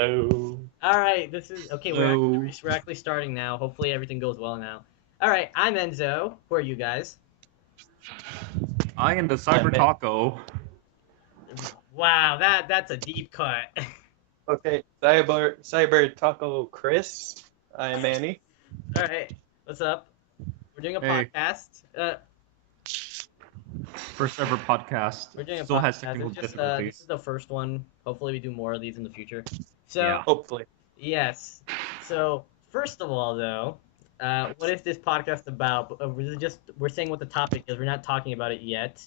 Hello. Alright, this is okay. Hello. We're actually starting now. Hopefully everything goes well now. Alright, I'm Enzo. Who are you guys? I am the I'm Cyber Mick. Taco. Wow, that's a deep cut. Okay, Cyber Taco Chris. I'm Manny. Alright, what's up? We're doing a Hey, podcast. first ever podcast. We're doing a Still has podcast. technical It's just this is difficulties. the first one. Hopefully we do more of these in the future. So Yeah. Hopefully. yes. So first of all, though, what is this podcast about? We're saying what the topic is. We're not talking about it yet.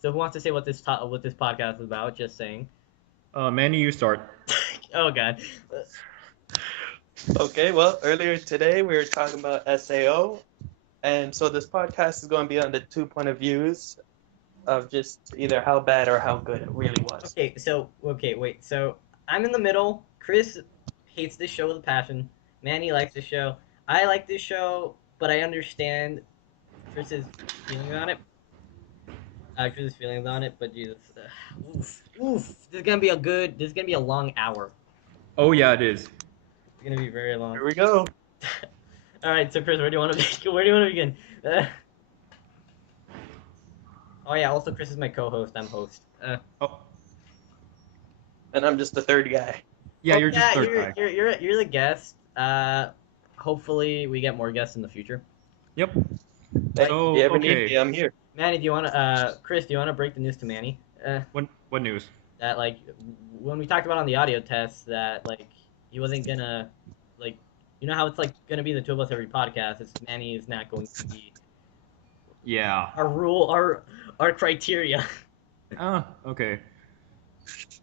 So who wants to say what this podcast is about? Just saying. Manny, you start. Oh God. Okay, well, earlier today we were talking about SAO, and so this podcast is going to be on the two point of views of just either how bad or how good it really was. Okay, wait. So I'm in the middle. Chris hates this show with a passion. Manny likes this show. I like this show, but I understand Chris's feelings on it. Chris's feelings on it, but Jesus, oof. This is gonna be a long hour. Oh yeah, it is. It's gonna be very long. Here we go. All right, so Chris, where do you want to begin? Where do you want to begin? Oh yeah, also Chris is my co-host. I'm host. Oh, And I'm just the third guy. yeah, you're just Yeah, third guy. you're the guest. Hopefully we get more guests in the future. Yep. Hey, So if you ever need okay, me, I'm here. Manny, Chris, do you wanna break the news to Manny? what news? That like when we talked about on the audio test that like he wasn't gonna like you know how it's like gonna be the two of us every podcast. It's Manny is not going to be Yeah. our criteria. Okay.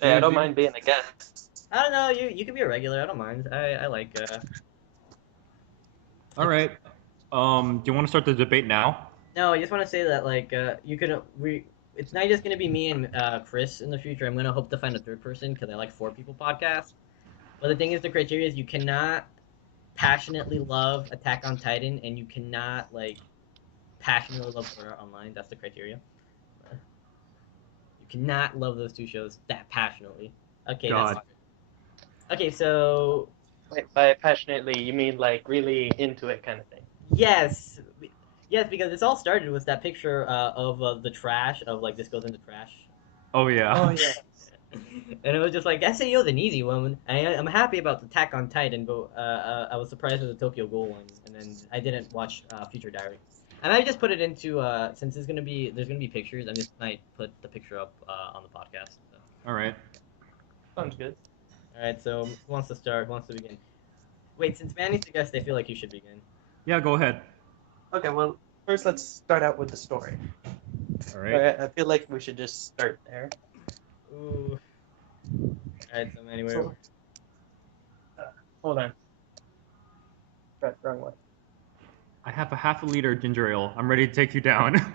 Hey, I don't Dude, mind being a guest. I don't know. You can be a regular. I don't mind. I like. All right. Do you want to start the debate now? No, I just want to say that like you could It's not just gonna be me and Chris in the future. I'm gonna hope to find a third person because I like four people podcast. But the thing is, the criteria is you cannot passionately love Attack on Titan and you cannot like passionately love Sword Art Online. That's the criteria. You cannot love those two shows that passionately. Okay, God. okay. So Wait, by passionately, you mean like really into it kind of thing? yes, yes, because this all started with that picture of the trash of like this goes into trash. Oh yeah. Oh, yeah. And it was just like SAO is an easy one. I'm happy about the Attack on Titan, but I was surprised with the Tokyo Ghoul one, and then I didn't watch Future Diary. I might just put it into since there's gonna be pictures. I just might put the picture up on the podcast. All right. Sounds good. All right, so who wants to start? Who wants to begin? Wait, since Manny's the guest, I feel like you should begin. Yeah, go ahead. Okay, well, first let's start out with the story. All All right. right, I feel like we should just start there. Ooh. All right, so Manny, So, hold on. Right, wrong one. I have a half a liter ginger ale. I'm ready to take you down.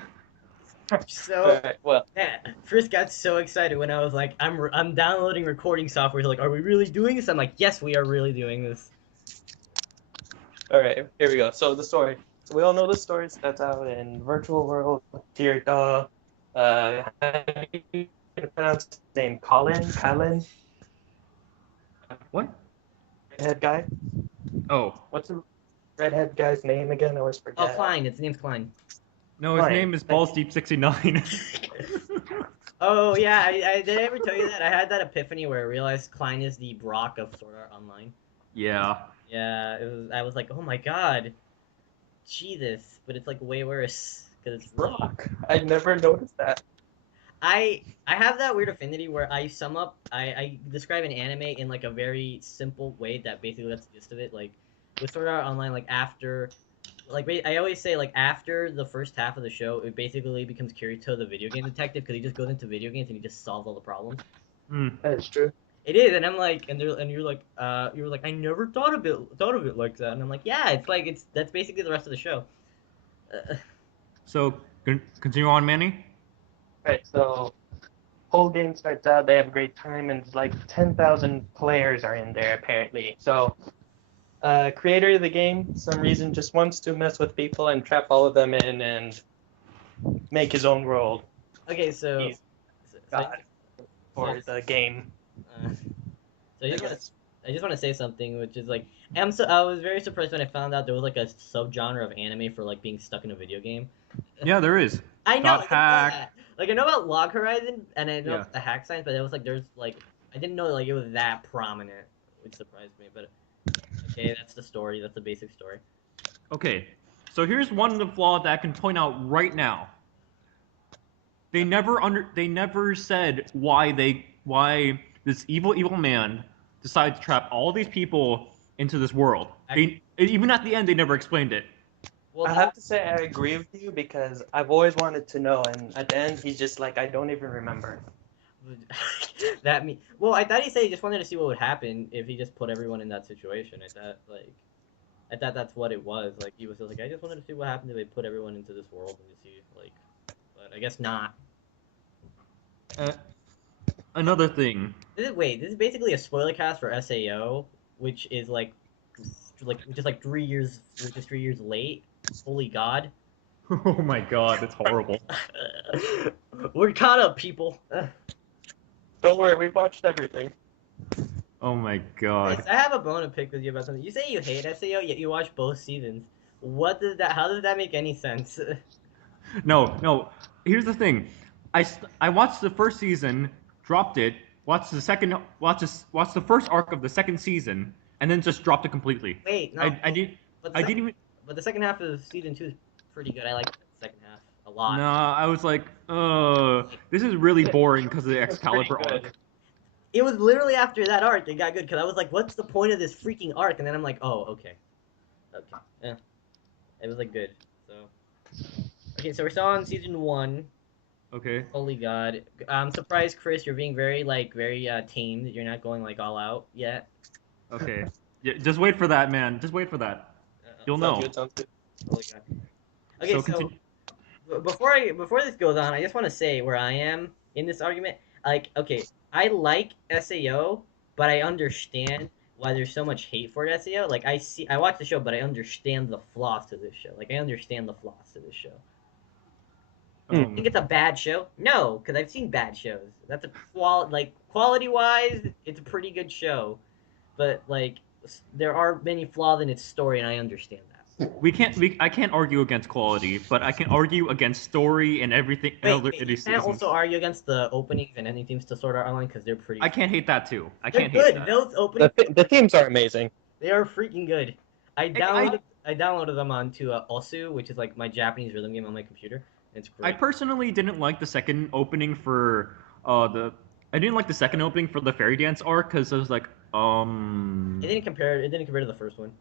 So Alright, well, yeah, Chris got so excited when I was like, I'm downloading recording software. He's like, are we really doing this? I'm like, yes, we are really doing this. alright, here we go. So the story. So we all know the story starts out in virtual world. Dear how do you pronounce his name? Colin? What? Redhead guy? Oh, What's the redhead guy's name again? I always Oh, forget. Klein. Its name's Klein. no, his Fine. name is Balls Deep 69. Oh yeah, I did I ever tell you that I had that epiphany where I realized Klein is the Brock of Sword Art Online. Yeah. Yeah, it was. I was like, oh my god, Jesus, but it's like way worse because it's Rock. I never noticed that. I have that weird affinity where I describe an anime in like a very simple way that basically that's the gist of it. Like with Sword Art Online, like after I always say like after the first half of the show, it basically becomes Kirito the video game detective because he just goes into video games and he just solves all the problems. Hmm. That is true. It is, and I'm like, and you're like, I never thought of it like that, and I'm like, yeah, that's basically the rest of the show. So, continue on, Manny. Right, so whole game starts out, they have a great time, and it's like 10,000 players are in there apparently. So creator of the game, some reason, just wants to mess with people and trap all of them in and make his own world. Okay, so He's God for the game. uh, so I he's guess. I just want to say something, which is like, I was very surprised when I found out there was like a subgenre of anime for like being stuck in a video game. Yeah, there is. I know, Dot I didn't know hack. that. Like, I know about Log Horizon, and I know Yeah. about the hack science, but it was like there's like I didn't know like it was that prominent, which surprised me. But okay, that's the story. That's the basic story. Okay, so here's one of the flaws that I can point out right now. They never said why this evil man decided to trap all these people into this world. Even at the end they never explained it. Well, I have to say I agree with you because I've always wanted to know, and at the end he's just like, I don't even remember. well, I thought he said he just wanted to see what would happen if he just put everyone in that situation. I thought that's what it was. Like he was just like, I just wanted to see what happened if they put everyone into this world and to see like, but I guess not. Uh, Another thing. This is basically a spoiler cast for SAO, which is just like 3 years, which is 3 years late. Holy God. Oh my god, that's horrible. We're caught up, people. Don't worry, we've watched everything. Oh my Chris, god. I have a bone to pick with you about something. You say you hate SAO, yet you watch both seasons. How does that make any sense? No. Here's the thing. I watched the first season, dropped it, watched the first arc of the second season, and then just dropped it completely. Wait, I no. I did But the I second, didn't even. but the second half of season 2 is pretty good. I like the second half a lot. No, I was like, this is really boring because of the It's pretty Excalibur good. arc. It was literally after that arc it got good because I was like, what's the point of this freaking arc? And then I'm like, oh, okay. Yeah. It was like good. So okay, so we're still on season 1. Okay. Holy God. I'm surprised, Chris, you're being very tame. You're not going like all out yet. Okay. Yeah, just wait for that, man. Just wait for that. You'll Sounds know. good, sounds good. Holy God. Okay, so Continue. before this goes on, I just want to say where I am in this argument. Like, okay, I like SAO, but I understand why there's so much hate for SAO. Like, I watch the show, but I understand the flaws to this show. Like, I understand the flaws to this show. I think it's a bad show. No, because I've seen bad shows. That's a quality wise, it's a pretty good show, but like there are many flaws in its story, and I understand that. I can't argue against quality, but I can argue against story and everything Wait, other you itty can't seasons. also argue against the openings and ending themes to Sword Art Online because they're pretty. I can't hate that too. I They're can't good. hate that. Those openings, The themes are amazing. they are freaking good. I I downloaded them onto Osu, which is like my Japanese rhythm game on my computer. It's I great. personally didn't like the second opening for the I didn't like the second opening for the fairy dance arc because I was like It didn't compare. It didn't compare to the first one.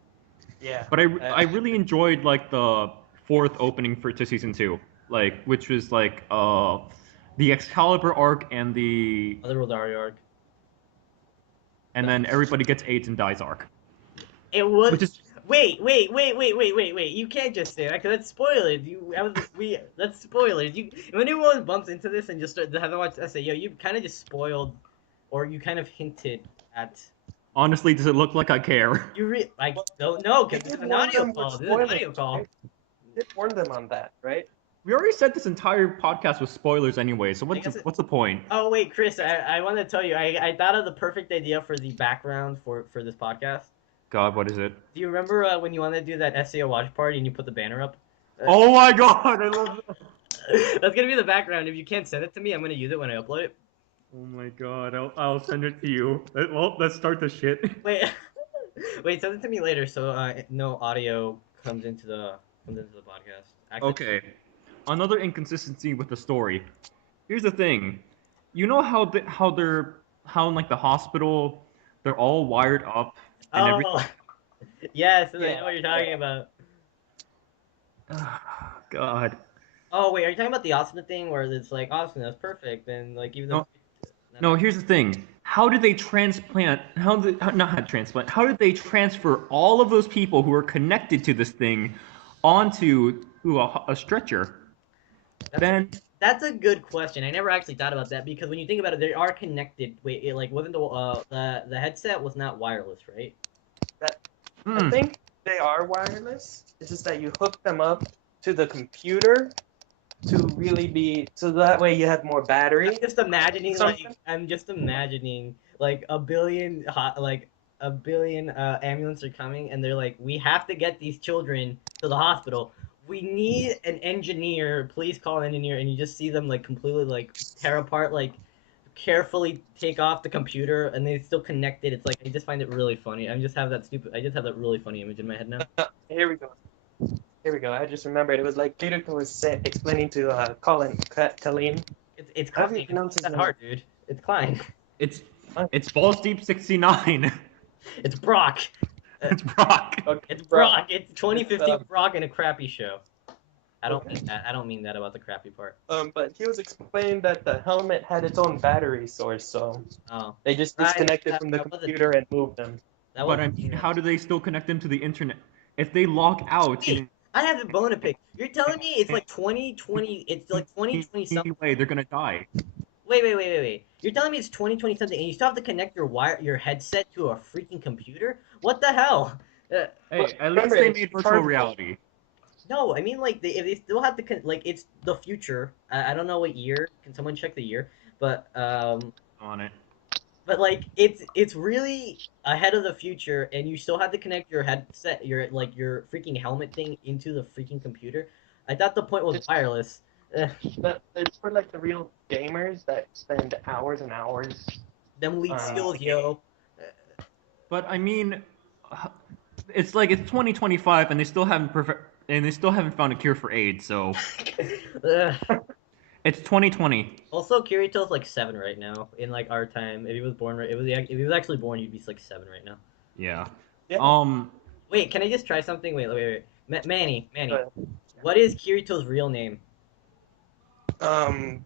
Yeah. But I really enjoyed like the fourth opening for to season 2, like which was like the Excalibur arc and the Other Rodario arc. and then everybody gets AIDS and dies arc. It was. Which is Wait. You can't just say that because that's spoilers. That's spoilers. If anyone bumps into this and just haven't watched SAO, you kind of just spoiled, or you kind of hinted at. honestly, does it look like I care? I don't know because We this is did an warn audio them with call. This is an audio spoilers, call. right? We did warn them on that, right? We already said this entire podcast was spoilers anyway, so what's the point? Oh wait, Chris, I want to tell you, I thought of the perfect idea for the background for this podcast. God, what is it? Do you remember when you wanted to do that SAO watch party and you put the banner up? Oh my God, I love that. That's gonna be the background. If you can't send it to me, I'm gonna use it when I upload it. Oh my God, I'll send it to you. Well, let's start the shit. Wait, wait, send it to me later so no audio comes into the podcast. Actually, Okay. Another inconsistency with the story. Here's the thing. You know how in like the hospital they're all wired up and everything. Oh, yes, I Yeah, know what you're talking yeah. about. God. Oh wait, are you talking about the Austin thing where it's like Austin, that's perfect, and like even though No, here's the thing. How did they transplant? Not how transplant? How did they transfer all of those people who are connected to this thing onto a stretcher? Then That's a good question. I never actually thought about that because when you think about it, they are connected. Wait, it like wasn't the headset was not wireless, right? I think they are wireless. It's just that you hook them up to the computer to really be so that way you have more battery. I'm just imagining Something? like a billion a billion ambulances are coming, and they're like, we have to get these children to the hospital. We need an engineer. Please call an engineer. And you just see them like completely like tear apart, like carefully take off the computer, and they still connected. It's like I just find it really funny. I just have that really funny image in my head now. Here we go. Here we go. I just remembered. It was like Kirito was explaining to Colleen. It's How do Klein. you pronounce It's his not name? hard, dude. It's Klein. It's Balls Deep 69. It's Brock. It's Brock. Okay, It's Brock. It's It's, 2015 Brock in a crappy show. I don't Okay. mean that. I don't mean that about the crappy part. But he was explaining that the helmet had its own battery source, so Oh, they just Right, disconnected that- from the that wasn't- computer and moved them. that But was. I mean, how do they still connect them to the internet? If they log out Wait, I have a bone to pick. You're telling me it's like 2020? It's like 2020 something. way, they're gonna die. Wait. You're telling me it's 2020 something, and you still have to connect your headset to a freaking computer? What the hell? Hey, Well, at least remember, they it's made virtual chargeable. reality. No, I mean like if they still have to like it's the future. I don't know what year. Can someone check the year? But On it. But like it's really ahead of the future, and you still have to connect your headset, your freaking helmet thing into the freaking computer. I thought the point was It's- wireless. But it's for like the real gamers that spend hours and hours. Them lead skills, yo. But I mean, it's like it's 2025 and they still haven't found a cure for AIDS. So Ugh. it's 2020. Also, Kirito's like 7 right now in like our time. If he was born right, if he was actually born, he'd be like 7 right now. Yeah. Yeah. Wait, can I just try something? Wait. Manny, But, what is Kirito's real name? man,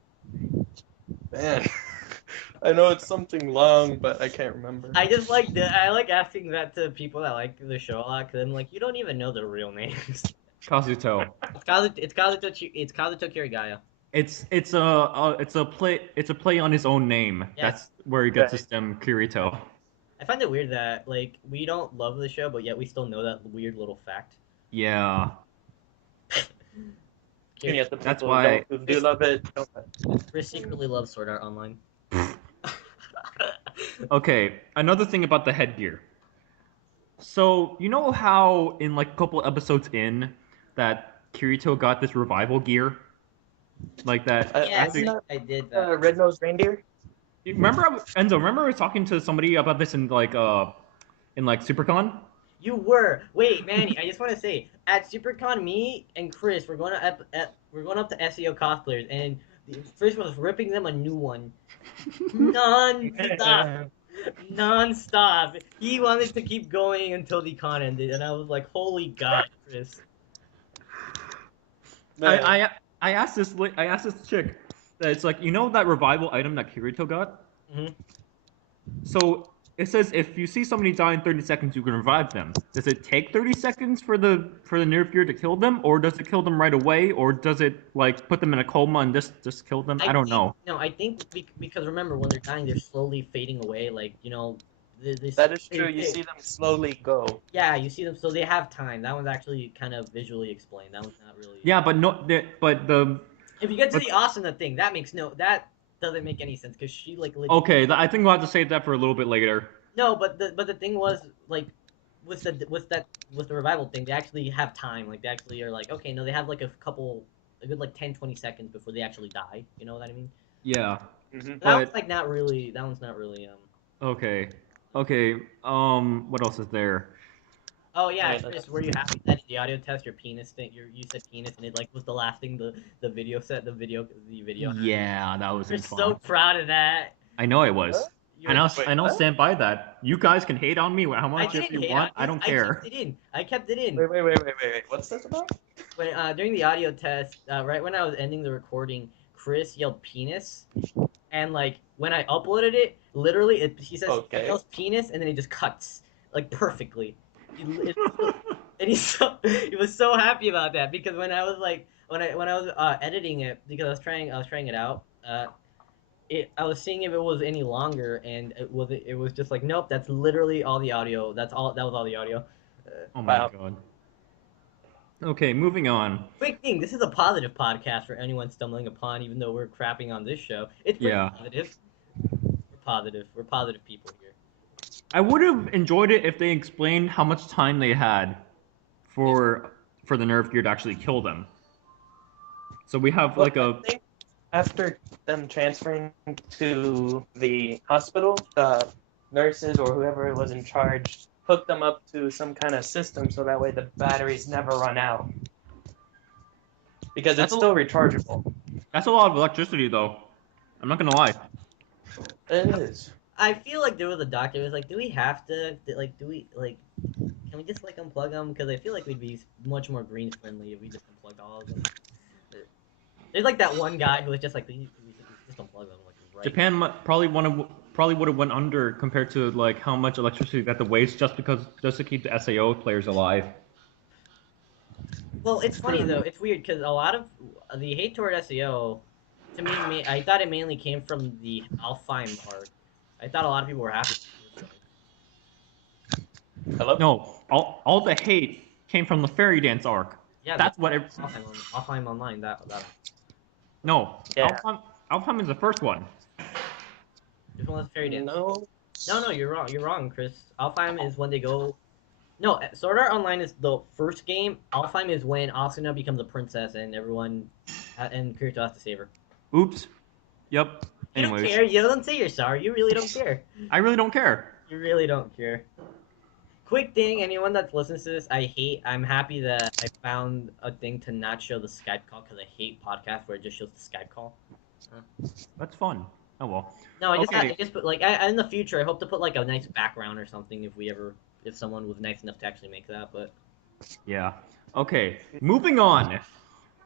I know it's something long, but I can't remember. I like asking that to people that like the show a lot, because I'm like, you don't even know their real names. Kazuto. It's Kazuto Kirigaya. It's a play on his own name. Yeah. That's where he gets Okay. his stem Kirito. I find it weird that like we don't love the show, but yet we still know that weird little fact. Yeah. And yet the That's people why- who do love it don't. Chris secretly loves Sword Art Online. Okay, another thing about the headgear. So, you know how in like a couple episodes in that Kirito got this revival gear? Like that. Yes, I've not- I did that. Red-nosed reindeer? Enzo, remember I was talking to somebody about this in SuperCon? You were. Wait, Manny, I just want to say, at SuperCon, me and Chris, we're going up to SEO cosplayers, and Chris was ripping them a new one, non-stop. He wanted to keep going until the con ended, and I was like, "Holy God, Chris!" Man, I asked this chick that it's like, you know that revival item that Kirito got? Mhm. So it says if you see somebody die in 30 seconds, you can revive them. Does it take 30 seconds for the near fear to kill them, or does it kill them right away, or does it like put them in a coma and just kill them? I don't know. No, I think because remember, when they're dying, they're slowly fading away. Like that is true. You see them slowly go. Yeah, you see them, so they have time. That one's actually kind of visually explained. That one's not really. Yeah, but no, the If you get to but- the Asuna thing, that doesn't make any sense because she like. okay, I think we'll have to save that for a little bit later. No, but the thing was like, with the revival thing, they actually have time. Like they actually are like, okay, no, they have like a good like 10, 20 seconds before they actually die. You know what I mean? Yeah. Mhm. That one's like not really. That one's not really. Okay. What else is there? Oh yeah, Yeah, Chris, were you happy that in the audio test your penis thing? You said penis, and it like was the last thing the video said. The video. Yeah, that was You're fun. so proud of that. I know I was. Huh? You're- And I'll stand by that. You guys can hate on me how much if you hate want. on I don't care. I kept it in. Wait. What's this about? When during the audio test, right when I was ending the recording, Chris yelled penis, and like when I uploaded it, literally he says Okay. he yells penis, and then it just cuts like perfectly. And he was so happy about that because when I was like when I was editing it because I was trying it out. I was seeing if it was any longer, and it was just like nope. That's literally all the audio. That was all the audio. Oh my Wow. god. Okay, moving on. Quick thing, this is a positive podcast for anyone stumbling upon, even though we're crapping on this show. It's pretty Yeah. positive. We're positive. We're positive people here. I would have enjoyed it if they explained how much time they had for the nerve gear to actually kill them. So we have Well, like I a think after them transferring to the hospital, the nurses or whoever was in charge hooked them up to some kind of system so that way the batteries never run out. Because it's that's still a rechargeable. that's a lot of electricity though. I'm not gonna lie. It is. I feel like there was a doctor who was like, do we have to, like, do we, like, can we just, like, unplug them? Because I feel like we'd be much more green friendly if we just unplugged all of them. There's, like, that one guy who was just like, we should just unplug them, like, right now. Japan probably would have went under compared to like how much electricity they had to waste just to keep the SAO players alive. Well, it's funny, though. It's weird, because a lot of the hate toward SEO, to me, I thought it mainly came from the Alfheim arc. I thought a lot of people were happy with the first arc. Hello? No, all the hate came from the fairy dance arc. Yeah, That's what. Alfheim Online, that No, Yeah. Alfheim is the first one. this one was Fairy Dance. No. No, you're wrong. You're wrong, Chris. Alfheim is when they go. No, Sword Art Online is the first game. Alfheim is when Asuna becomes a princess and everyone and Kirito has to save her. Oops. Yep. You don't Anyways, care. You don't say you're sorry. You really don't care. I really don't care. You really don't care. Quick thing, anyone that listens to this, I'm happy that I found a thing to not show the Skype call because I hate podcasts where it just shows the Skype call. That's fun. Oh well. No, Okay. I just put like in the future I hope to put like a nice background or something if someone was nice enough to actually make that. But Yeah. Okay. Moving on.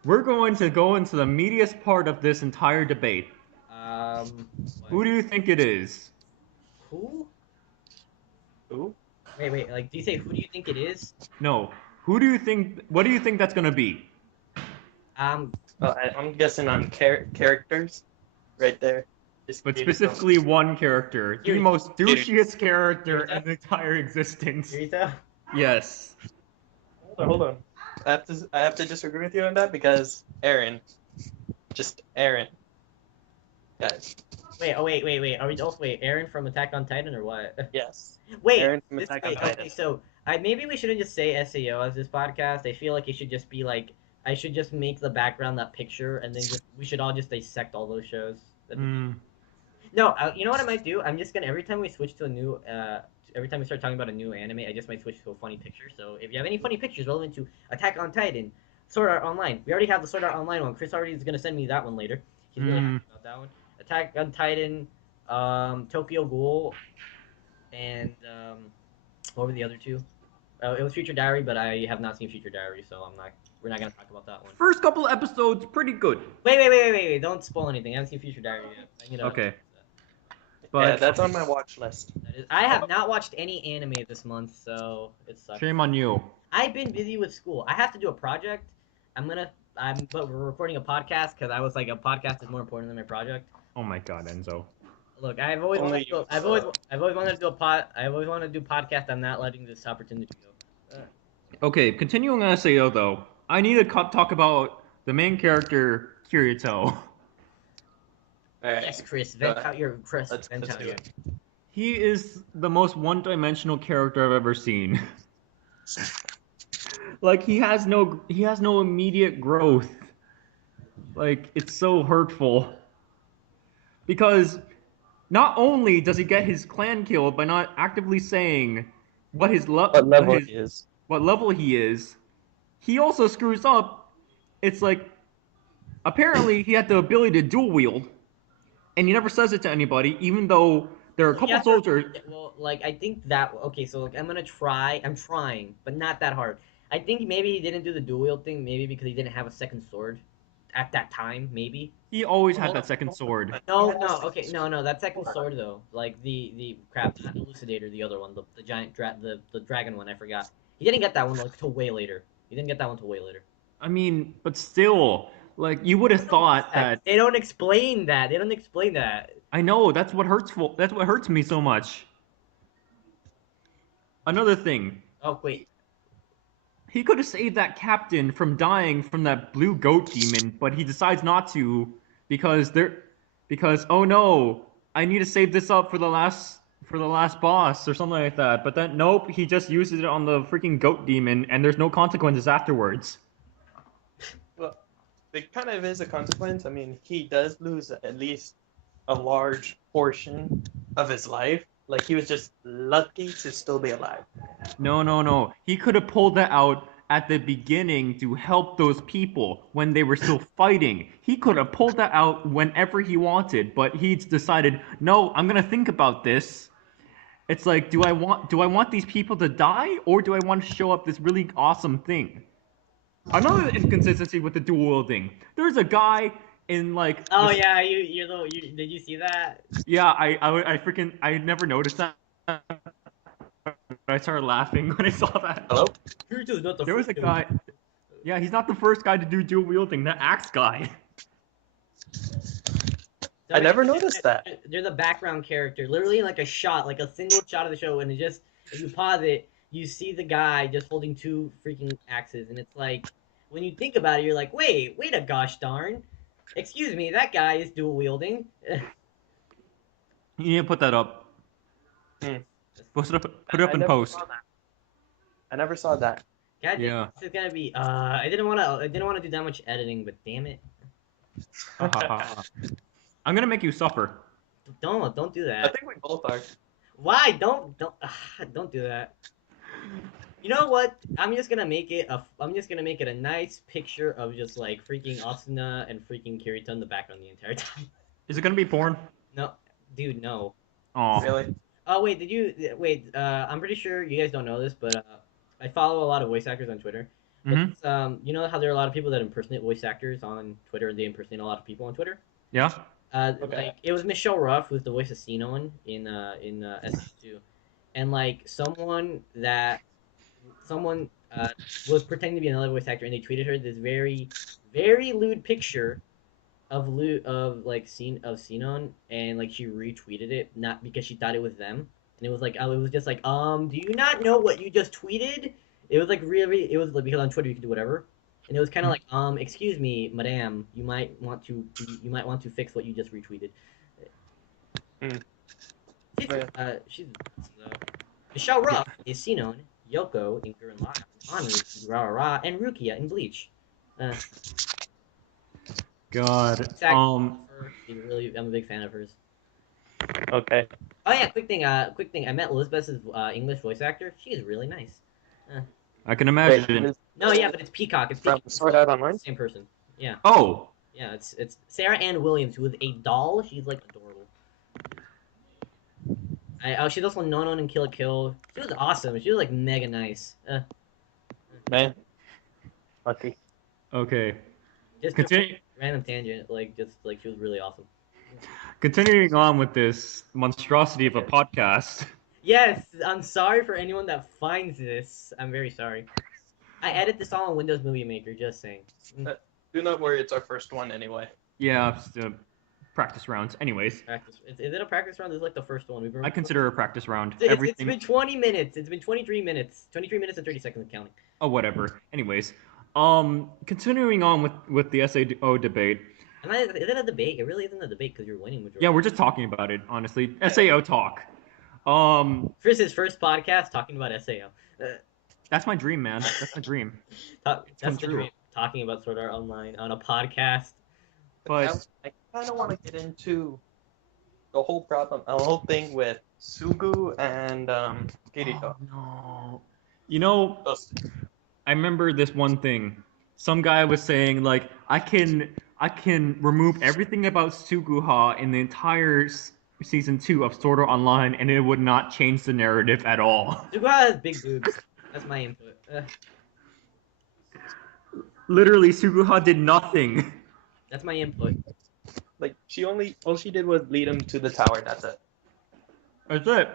We're going to go into the meatiest part of this entire debate. Who what? do you think it is? Who? Who? Wait. Like, do you say who do you think it is? No. Who do you think? What do you think that's gonna be? Um, I'm guessing on characters right there. Just But Kirito. specifically one character, the Kirito. most douchiest character Kirito? in the entire existence. Kirito? Yes. Hold on. I have to disagree with you on that because Aaron. Just Aaron. Guys. Wait. Are we also wait? Aaron from Attack on Titan or what? Yes. Wait. Aaron from Attack on Titan. Okay. So maybe we shouldn't just say SAO as this podcast. I feel like it should just be like I should just make the background that picture, and then we should all just dissect all those shows. No, you know what I might do? I'm just gonna every time we switch to a new, every time we start talking about a new anime, I just might switch to a funny picture. So if you have any funny pictures relevant to Attack on Titan, Sword Art Online, we already have the Sword Art Online one. Chris already is gonna send me that one later. He's really happy about that one. Attack on Titan, Tokyo Ghoul, and what were the other two? It was Future Diary, but I have not seen Future Diary, so I'm not. We're not gonna talk about that one. First couple episodes, pretty good. Wait! Don't spoil anything. I haven't seen Future Diary yet. I need to Okay. Yeah, But that's on my watch list. I have not watched any anime this month, so it sucks. shame on you. I've been busy with school. I have to do a project. But we're recording a podcast because I was like, a podcast is more important than my project. Oh my god, Enzo. Look, I've always wanted to. I've always wanted to do a pod. I always wanted to do podcast. I'm not letting this opportunity go. Okay, continuing on SAO though, I need to talk about the main character, Kirito. Alright. Yes, Chris. Go Vent ahead. out your Chris. Let's Vent out do your. it. He is the most one-dimensional character I've ever seen. Like he has no immediate growth. Like it's so hurtful. Because not only does he get his clan killed by not actively saying what What level he is. what level he is, he also screws up. It's like apparently he had the ability to dual wield, and he never says it to anybody, even though there are a couple soldiers. Well, like I think that okay. So like, I'm gonna try. I'm trying, but not that hard. I think maybe he didn't do the dual wield thing. Maybe because he didn't have a second sword at that time. Maybe. He always had that second sword. No. Okay. No. That second sword though, like the crap, not elucidator, the other one, the giant the dragon one. I forgot. He didn't get that one like till way later. He didn't get that one till way later. I mean, but still, like you would have thought that. They don't explain that. They don't explain that. I know that's what hurts me so much. Another thing, Oh wait. he could have saved that captain from dying from that blue goat demon, but he decides not to because oh no, I need to save this up for the last for the last boss or something like that. But then nope, he just uses it on the freaking goat demon, and there's no consequences afterwards. Well, it kind of is a consequence. I mean, he does lose at least a large portion of his life. Like he was just lucky to still be alive. No, no, no. He could have pulled that out at the beginning to help those people when they were still fighting. He could have pulled that out whenever he wanted, but he's decided, no, I'm gonna think about this. It's like, do I want these people to die, or do I want to show up this really awesome thing? Another inconsistency with the dual wielding. There's a guy in like Oh the, yeah, did you see that? yeah, I freaking I never noticed that. I started laughing when I saw that. Hello? Kirito's not the There was first a one. guy. Yeah, he's not the first guy to do dual wielding. The axe guy. I never noticed that. They're the background character, literally like a shot, like a single shot of the show, and it just if you pause it, you see the guy just holding two freaking axes, and it's like when you think about it, you're like, wait a gosh darn, excuse me, that guy is dual wielding. You need to put that up. Hmm. Post it up. Put it up I in never post. saw that. I never saw that. God, Yeah. this is gonna be. I didn't want to do that much editing, but damn it, I'm gonna make you suffer. don't do I that. think we both are. Why? Don't do that. You know what? I'm just gonna make it a nice picture of just like freaking Asuna and freaking Kirito in the background the entire time. Is it gonna be porn? No, dude, no. Oh. Really? Oh wait, I'm pretty sure you guys don't know this, but I follow a lot of voice actors on Twitter. But Mhm. you know how there are a lot of people that impersonate voice actors on Twitter, and they impersonate a lot of people on Twitter. Yeah. Okay. Like it was Michelle Ruff who's the voice of Sinon in SU2, and like someone was pretending to be another voice actor, and they tweeted her this very, very lewd picture of like scene of Sinon, and like she retweeted it not because she thought it was them, and it was like it was just like do you not know what you just tweeted? It was like really it was like because on Twitter you can do whatever, and it was kind of like excuse me, madame, you might want to fix what you just retweeted. Hmm. She's Michelle Ruff is Sinon, Yoko in Gurren Lagann, Anu in Durarara, and Rukia in Bleach. Uh, God. I'm a big fan of hers. Okay. Oh yeah, quick thing. I met Elizabeth's English voice actor. She is really nice. Uh, I can Wait, imagine. no, yeah, but it's Peacock. It's from Peacock. Sword Art Online? Same person. Yeah, Oh. yeah. It's Sarah Ann Williams, who is a doll. She's like adorable. She's also Nonon in Kill la Kill. She was awesome. She was like mega nice. Man. Lucky. Okay. Just a Continue. random tangent. Just like she was really awesome. Continuing on with this monstrosity of a podcast. Yes, I'm sorry for anyone that finds this. I'm very sorry. I edit this all on Windows Movie Maker. Just saying. Do not worry, it's our first one anyway. Yeah. Practice rounds. Anyways, Practice. Is it a practice round? This is like the first one. I consider a practice round. It's been 20 minutes. It's been 23 minutes. 23 minutes and 30 seconds of counting. Oh, whatever. Anyways, continuing on with the SAO debate. And is it a debate? It really isn't a debate because you're winning majority. Yeah, we're just talking about it, honestly. SAO talk. Chris's first podcast talking about SAO. That's my dream, man. That's my dream. That's the true. dream. Talking about Sword Art Online on a podcast. But I kind of want to get into the whole thing with Sugu and Kirito. no. You know, I remember this one thing. Some guy was saying like, I can remove everything about Suguha in the entire season 2 of Sword Art Online, and it would not change the narrative at all. Suguha has big boobs. That's my input. Literally, Suguha did nothing. That's my input. Like all she did was lead him to the tower. That's it. That's it.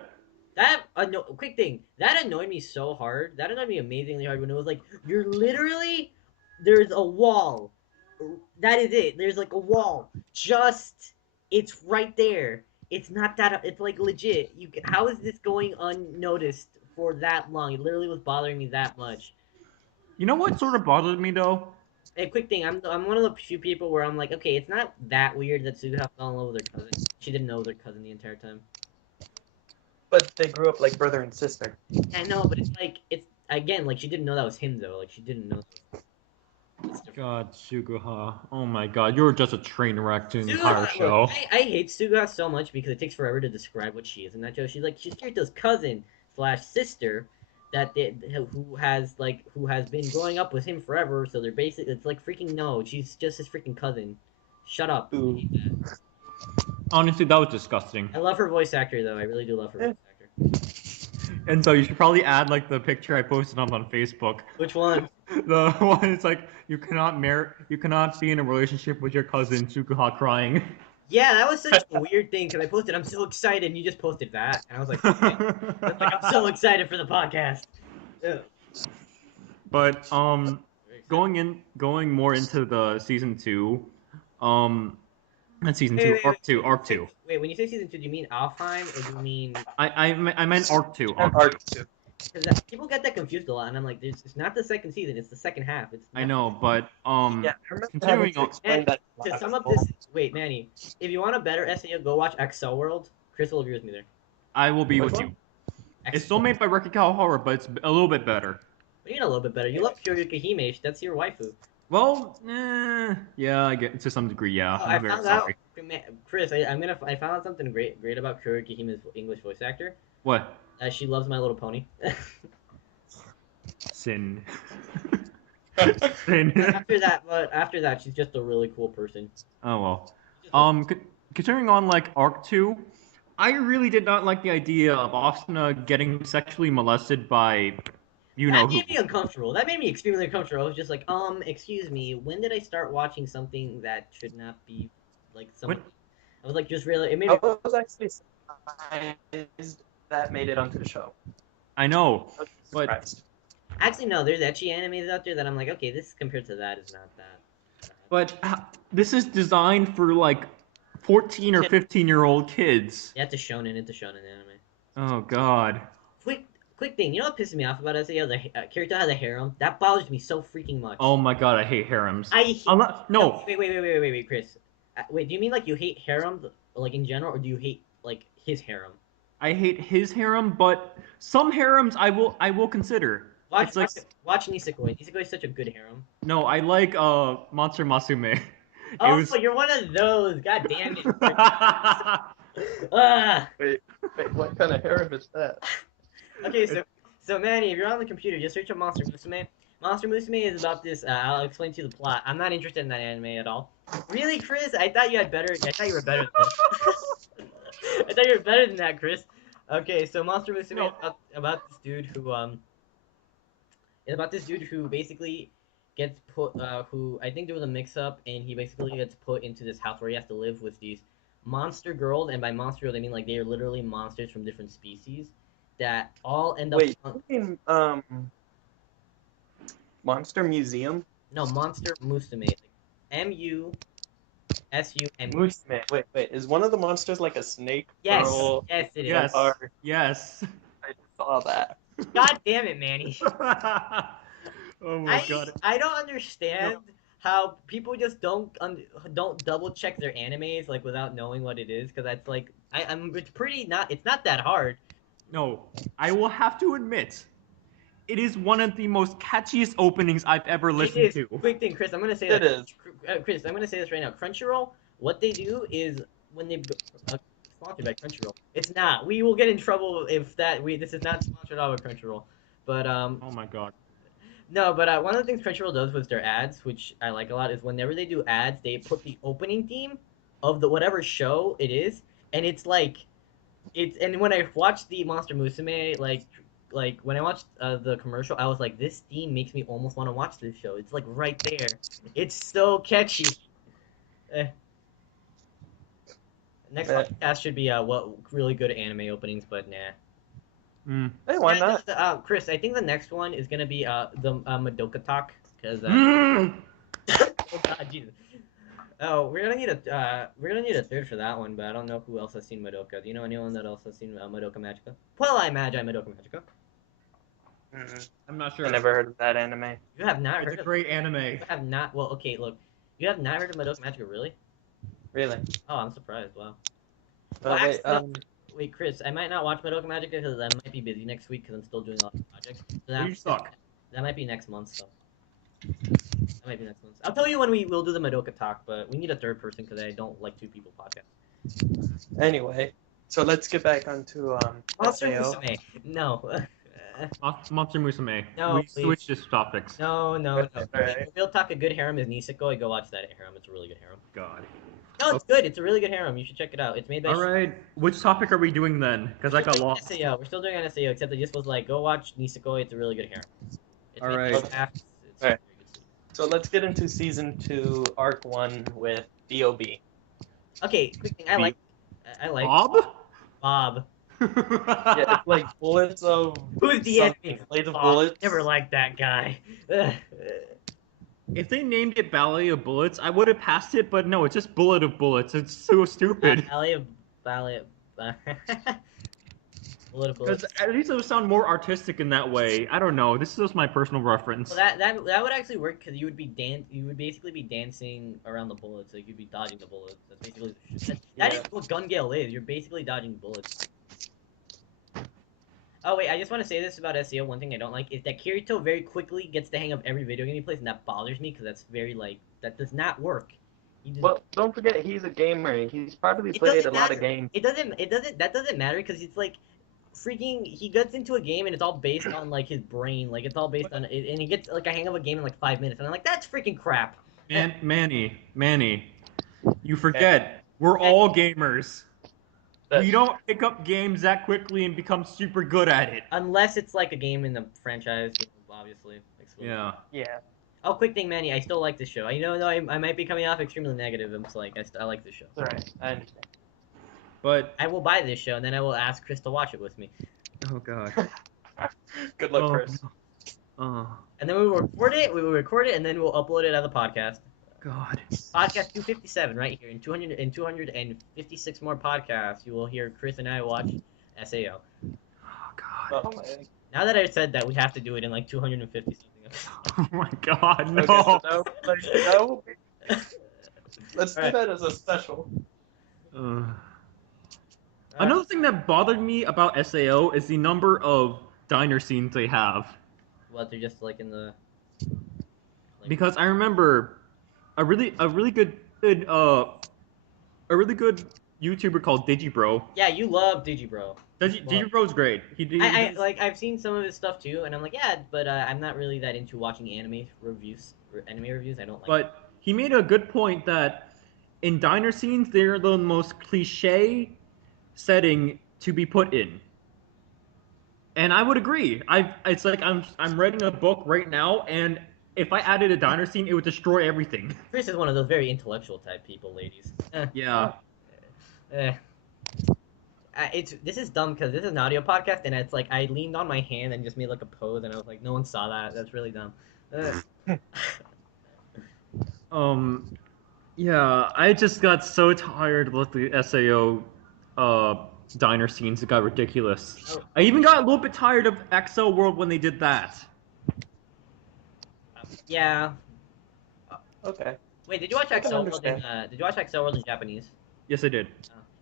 Quick thing. That annoyed me so hard. That annoyed me amazingly hard when it was like, there's a wall. That is it. There's like a wall. It's right there. It's not that, it's like legit. How is this going unnoticed for that long? It literally was bothering me that much. You know what sort of bothered me though? Hey, quick thing. I'm one of the few people where I'm like, okay, it's not that weird that Suga fell in love with her cousin. She didn't know their cousin the entire time. But they grew up like brother and sister. I know, but it's again like she didn't know that was him though. Like she didn't know. It's different. God, Suguha. Oh my God, you're just a train wreck to the entire Suga, look, show. I hate Suga so much because it takes forever to describe what she is in that show. She's Kirito's cousin slash sister who has been growing up with him forever. So they're basically it's like freaking no, she's just his freaking cousin. Shut up. I Ooh. hate that. Honestly, that was disgusting. I love her voice actor though. I really do love her Yeah. voice actor. And so you should probably add like the picture I posted up on Facebook. Which one? The one it's like you cannot be in a relationship with your cousin Suguha crying. Yeah, that was such a weird thing because I posted, I'm so excited, and you just posted that, and I was like, okay. That's like I'm so excited for the podcast. Yeah. But going more into the season 2, not season 2, arc 2. Wait, when you say season 2, do you mean Alfheim or do you mean? I meant arc 2. Because people get that confused a lot, and I'm like, it's not the second season; it's the second half. It's not... I know, but Yeah, I remember having continuing to on. explain that. To sum up this, wait, Manny, if you want a better SAO, go watch Excel World. Chris will agree with me there. I will be Which with one? you. It's still made by Reki Kawahara, but it's a little bit better. What do you mean a little bit better? You love Kyoryuka Hime. That's your waifu. Well, yeah, I get to some degree. Yeah, Oh, I I'm very found out, sorry. Chris. I found out something great about Kyoryuka Hime's English voice actor. What? She loves My Little Pony. Sin. Sin. After that, she's just a really cool person. Oh well. Continuing on like arc 2, I really did not like the idea of Asuna getting sexually molested by, you know That who. made me uncomfortable. That made me extremely uncomfortable. I was just like, excuse me, when did I start watching something that should not be like someone? What? I was like, just really, it made me. I was actually surprised that made it onto the show. I know, I was but surprised. Actually, no, there's ecchi animes out there that I'm like, okay, this compared to that is not that. this is designed for like 14 or 15-year-old kids. Yeah, it's a shonen anime. Oh God. Quick thing, you know what pisses me off about SAO? The character has a harem. That bothers me so freaking much. Oh my God, I hate harems. No. Wait, Chris. Wait, do you mean like you hate harem, like in general, or do you hate like his harem? I hate his harem, but some harems I will consider. Watch Nisekoi. Nisekoi is such a good harem. No, I like Monster Masume. Oh, you're one of those. God damn it. Ah. Wait, what kind of harem is that? Okay, so Manny, if you're on the computer, just search up Monster Musume. Monster Musume is about this. I'll explain to you the plot. I'm not interested in that anime at all. Really, Chris? I thought you were better than this. I thought you were better than that, Chris. Okay, so Monster Musume is about this dude who basically gets put who I think there was a mix-up, and he basically gets put into this house where he has to live with these monster girls, and by monster girls I mean like they are literally monsters from different species that all end up. Wait, Monster Museum? No, Monster Musume. MUSUME. Musume. Wait, is one of the monsters like a snake? Yes, girl? yes, it is. Yes. Or- Yes. I saw that. God damn it, Manny. Oh my God. I don't understand how people just don't double check their animes like without knowing what it is, because that's like it's not that hard. No, I will have to admit, it is one of the most catchiest openings I've ever listened to. Quick thing, Chris, I'm gonna say It that. is. Chris, I'm gonna say this right now. Crunchyroll, what they do is when they sponsored by Crunchyroll. It's not. We will get in trouble if this is not sponsored by Crunchyroll. But Oh my God. no, but one of the things Crunchyroll does with their ads, which I like a lot, is whenever they do ads, they put the opening theme of the whatever show it is, and it's like, and when I watched the Monster Musume, like when I watched the commercial, I was like, this theme makes me almost want to watch this show. It's like right there. It's so catchy. Next podcast should be what really good anime openings, but nah. Hey, why not? Chris, I think the next one is gonna be the Madoka talk, because oh God, Jesus. Oh, we're gonna need a third for that one, but I don't know who else has seen Madoka. Do you know anyone that else has seen Madoka Magica? Well, I imagine Madoka Magica. I'm not sure. I never heard of that anime. You have not heard It's a of great anime. You have not. Well, okay, look. You have not heard of Madoka Magica, really? Really? Oh, I'm surprised. Wow. Wait, wait, Chris, I might not watch Madoka Magica because I might be busy next week because I'm still doing a lot of projects. So You suck. That might be next month, so. That might be next month. I'll tell you when we'll do the Madoka talk, but we need a third person because I don't like two people podcast. Anyway, so let's get back onto Monster SAO. Musume. No. Monster Musume. No, We please. switched this topics. No. Alright. If we'll talk a good harem is Nisekoi, go watch that harem. It's a really good harem. God. No, it's good. It's a really good harem. You should check it out. It's made by. All right. Which topic are we doing then? Because I got lost. SAO. We're still doing on SAO, except it just was like, go watch Nisekoi. It's a really good harem. It's All made right. by Shaft. It's All right. very good. So let's get into season 2, arc 1 with DOB. Okay, quick thing. I like Bob? Bob. Yeah, it's like bullets of Who's the something, enemy? blades of Bob. bullets. Never liked that guy. If they named it Ballet of Bullets, I would have passed it, but no, it's just Bullet of Bullets. It's so stupid. Ballet. Bullet of bullets. Because at least it would sound more artistic in that way. I don't know. This is just my personal reference. Well, that would actually work because you would basically be dancing around the bullets, like you'd be dodging the bullets. That's basically that is what Gun Gale is. You're basically dodging bullets. Oh wait, I just want to say this about SEO. One thing I don't like is that Kirito very quickly gets the hang of every video game he plays, and that bothers me because that's very like that does not work. Well, don't forget he's a gamer. He's probably It played a doesn't lot of matter. games. That doesn't matter because it's like freaking he gets into a game and it's all based on like his brain, like it's all based on it, and he gets like a hang of a game in like 5 minutes, and I'm like, that's freaking crap. Manny, you forget we're all gamers. We don't pick up games that quickly and become super good at it. Unless it's like a game in the franchise, obviously. Yeah. Yeah. Oh, quick thing, Manny, I still like this show. I know I might be coming off extremely negative. I'm just like I like this show. It's alright. I understand. But I will buy this show and then I will ask Chris to watch it with me. oh god. Good luck, Chris. Oh And then we will record it. We will record it and then we'll upload it as a podcast. god. Podcast 257 right here. In 256 more podcasts, you will hear Chris and I watch SAO. Oh god. Oh, my. Now that I said that, we have to do it in like 250 something episodes. Oh my god. No. Okay, so no. Let's do Alright. that as a special. Another thing that bothered me about SAO is the number of diner scenes they have. What, they're just like in the... Like, Because I remember a really good YouTuber called Digibro. yeah, you love Digibro. Digibro's great. I've seen some of his stuff too, and I'm like, yeah, but I'm not really that into watching anime reviews. I don't like. But he made a good point that in diner scenes, they're the most cliche setting to be put in. And I would agree. It's like I'm writing a book right now, and if I added a diner scene, it would destroy everything. Chris is one of those very intellectual type people, ladies. Yeah. This is dumb because this is an audio podcast, and it's like I leaned on my hand and just made like a pose, and I was like, no one saw that. That's really dumb. Yeah, I just got so tired with the SAO diner scenes. It got ridiculous. Oh. I even got a little bit tired of XL World when they did that. Yeah. Okay. Wait, did you watch I can XL World in understand. Did you watch XL World in Japanese? Yes, I did. You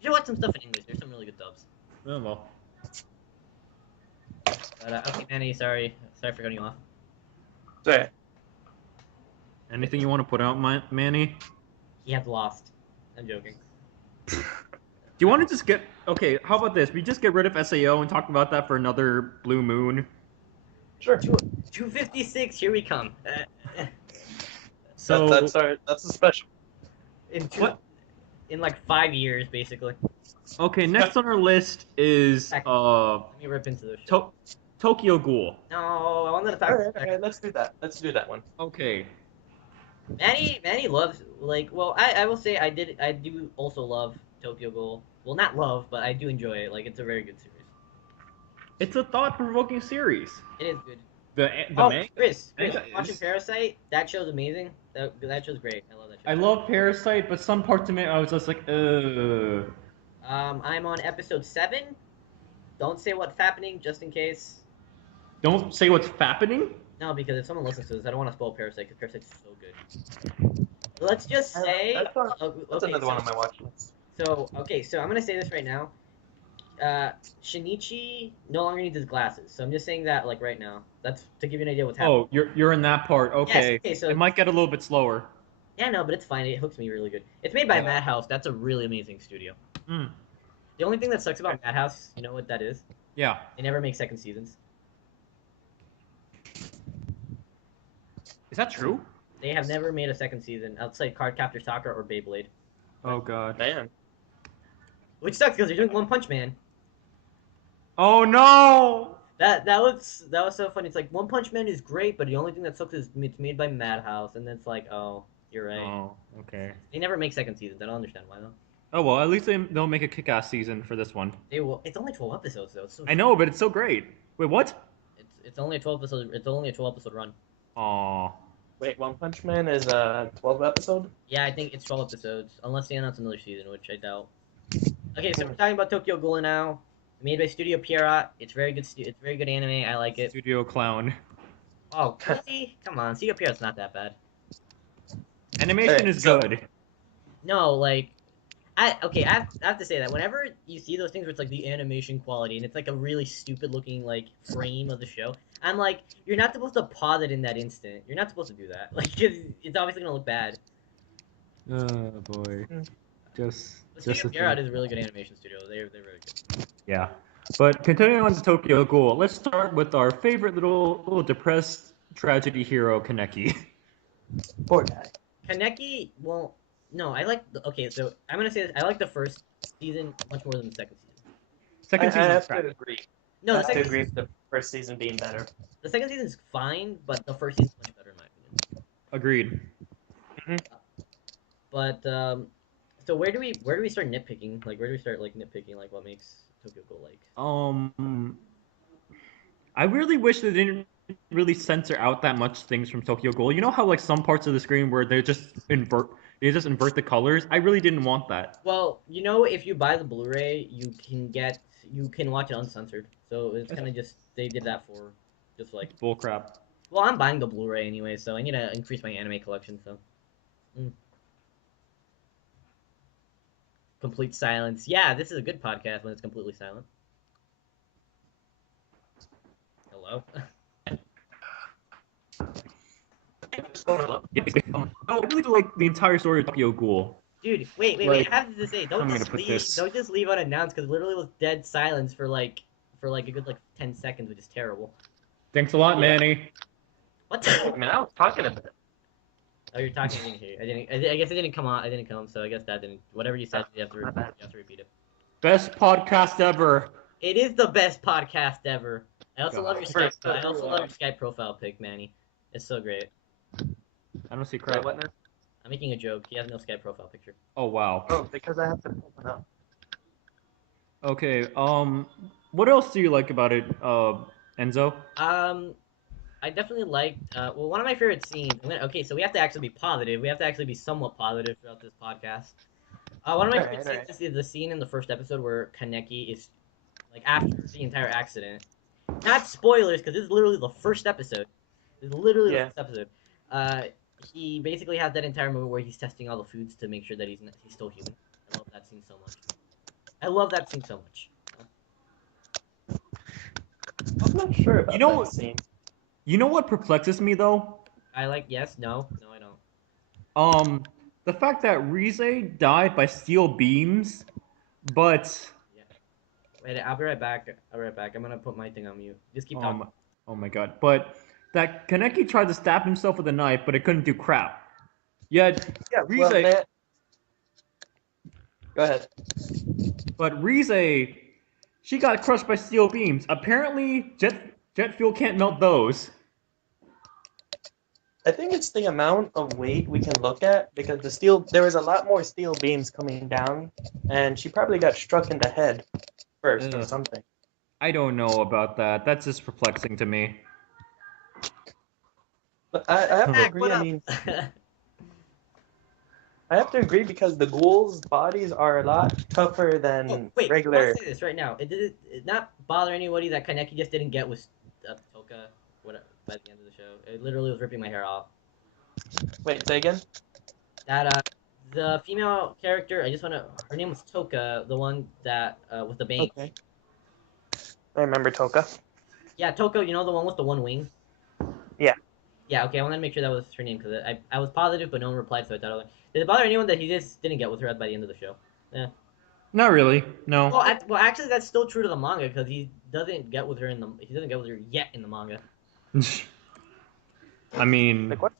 should watch some stuff in English. There's some really good dubs. Oh well. But okay, Manny, sorry for cutting you off. Sorry. Anything you want to put out, Manny? He has lost. I'm joking. Do you want to just get... Okay, how about this? We just get rid of SAO and talk about that for another Blue Moon. Sure. 256. Here we come. So... That's a special. What? In like 5 years, basically. Okay, next on our list is Let me rip into this. Tokyo Ghoul. No, I wanted to talk. Alright, let's do that. Let's do that one. Okay. Manny loves I will say I do also love Tokyo Ghoul. Well, not love, but I do enjoy it. Like it's a very good series. It's a thought-provoking series. It is good. The manga. Chris, manga watching is- Parasite. That show's amazing. That show's great. I love that show. I love Parasite, but some parts of it I was just like, I'm on episode 7. Don't say what's happening, just in case. Don't say what's happening. No, because if someone listens to this, I don't want to spoil Parasite because Parasite's so good. Let's just say. That's another one on my watch list. So I'm gonna say this right now. Shinichi no longer needs his glasses. So I'm just saying that like right now. That's to give you an idea what's happening. Oh, you're in that part. Yes. Okay. Okay. So It might get a little bit slower. yeah, no, but it's fine. It hooks me really good. It's made by Yeah. Madhouse. That's a really amazing studio. Mm. The only thing that sucks about Madhouse, you know what that is? Yeah. They never make second seasons. Is that true? They have never made a second season outside Cardcaptor Sakura or Beyblade, Oh god. Man. which sucks because they're doing One Punch Man. Oh no! That was so funny. It's like One Punch Man is great, but the only thing that sucks is it's made by Madhouse, and it's like, oh, you're right. Oh, okay. They never make second seasons. I don't understand why though. Oh well, at least they'll make a kick-ass season for this one. They will. It's only 12 episodes though. It's so I know, but it's so great. Wait, what? it's only a 12 episode. It's only a 12 episode run. Aw. Wait, One Punch Man is a 12 episode? Yeah, I think it's 12 episodes, unless they announce another season, which I doubt. Okay, so we're talking about Tokyo Ghoul now. Made by Studio Pierrot. It's very good. It's very good anime. I like it. Studio Clown. Oh, really? Come on, Studio Pierrot's not that bad. Animation Alright, is so- good. No, like, I have to say that whenever you see those things where it's like the animation quality and it's like a really stupid looking like frame of the show, I'm like, you're not supposed to pause it in that instant. You're not supposed to do that. Like, it's obviously gonna look bad. Oh boy. Mm. Just Studio Pierrot is a really good animation studio. They're really good. Yeah. But continuing on to Tokyo Ghoul, let's start with our favorite little depressed tragedy hero, Kaneki. Poor guy. Kaneki, well, no, I like. Okay, so I'm gonna say this. I like the first season much more than the second season. Second I season have is to crap. agree. No, I the have to second agree with the first season being better. the second season's fine, but the first season's much better in my opinion. Agreed. But so where do we start nitpicking? Like where do we start like nitpicking like what makes Tokyo Ghoul like? I really wish they didn't really censor out that much things from Tokyo Ghoul. You know how like some parts of the screen where they just invert the colors? I really didn't want that. Well, you know, if you buy the Blu-ray, you can watch it uncensored. So it's kind of just they did that for just like Bullcrap. well, I'm buying the Blu-ray anyway, so I need to increase my anime collection. So complete silence. Yeah, this is a good podcast when it's completely silent. Hello. I really do like the entire story of Tokyo Ghoul. Dude, wait. Like, I have to say, don't I'm gonna just put leave. this- Don't just leave unannounced because literally was dead silence for like a good like 10 seconds, which is terrible. Thanks a lot, Yeah. Manny. What? I mean, I was talking about it. Oh, you're talking. I didn't hear. I guess it didn't come on. I didn't come. So I guess that didn't. Whatever you said, you have to My bad. repeat it. Best podcast ever. It is the best podcast ever. I also God. love your Skype. First, I also love your Skype profile pic, Manny. It's so great. I don't see Wait, crap. what now? I'm making a joke. He has no Skype profile picture. Oh wow. Oh, because I have to pull it up. Okay. What else do you like about it, Enzo? I definitely liked. Well, one of my favorite scenes. Okay, so we have to actually be positive. We have to actually be somewhat positive throughout this podcast. One of my favorite scenes is the scene in the first episode where Kaneki is, like, after the entire accident. Not spoilers, because this is literally the first episode. This is literally the first episode. He basically has that entire moment where he's testing all the foods to make sure that he's still human. I love that scene so much. I love that scene so much. I'm not sure about You know that what- scene. You know what perplexes me though? I like yes, no, I don't. The fact that Rize died by steel beams, but Wait, I'll be right back. I'm gonna put my thing on mute. Just keep talking. oh my god, but that Kaneki tried to stab himself with a knife, but it couldn't do crap. Yet Yeah, Rize, Go ahead. but Rize, she got crushed by steel beams. Apparently, jet fuel can't melt those. I think it's the amount of weight we can look at because there was a lot more steel beams coming down, and she probably got struck in the head first or Ugh. something. I don't know about that. That's just perplexing to me. But I have to Heck, agree. what I up? mean, I have to agree because the ghouls' bodies are a lot tougher than Oh, wait, regular. let's say this right now. It not bother anybody that Kaneki just didn't get with Toka whatever, by the end of the show. It literally was ripping my hair off. Wait, say again. That the female character, I just wanna. Her name was Toka, the one that with the bang. Okay. I remember Toka. Yeah, Toka. You know the one with the one wing. Yeah. Yeah. Okay, I wanted to make sure that was her name because I was positive, but no one replied, so I thought I was like, did it bother anyone that he just didn't get with her by the end of the show? Yeah. Not really. No. Well, actually, that's still true to the manga because he doesn't get with her he doesn't get with her yet in the manga. I mean, Like what?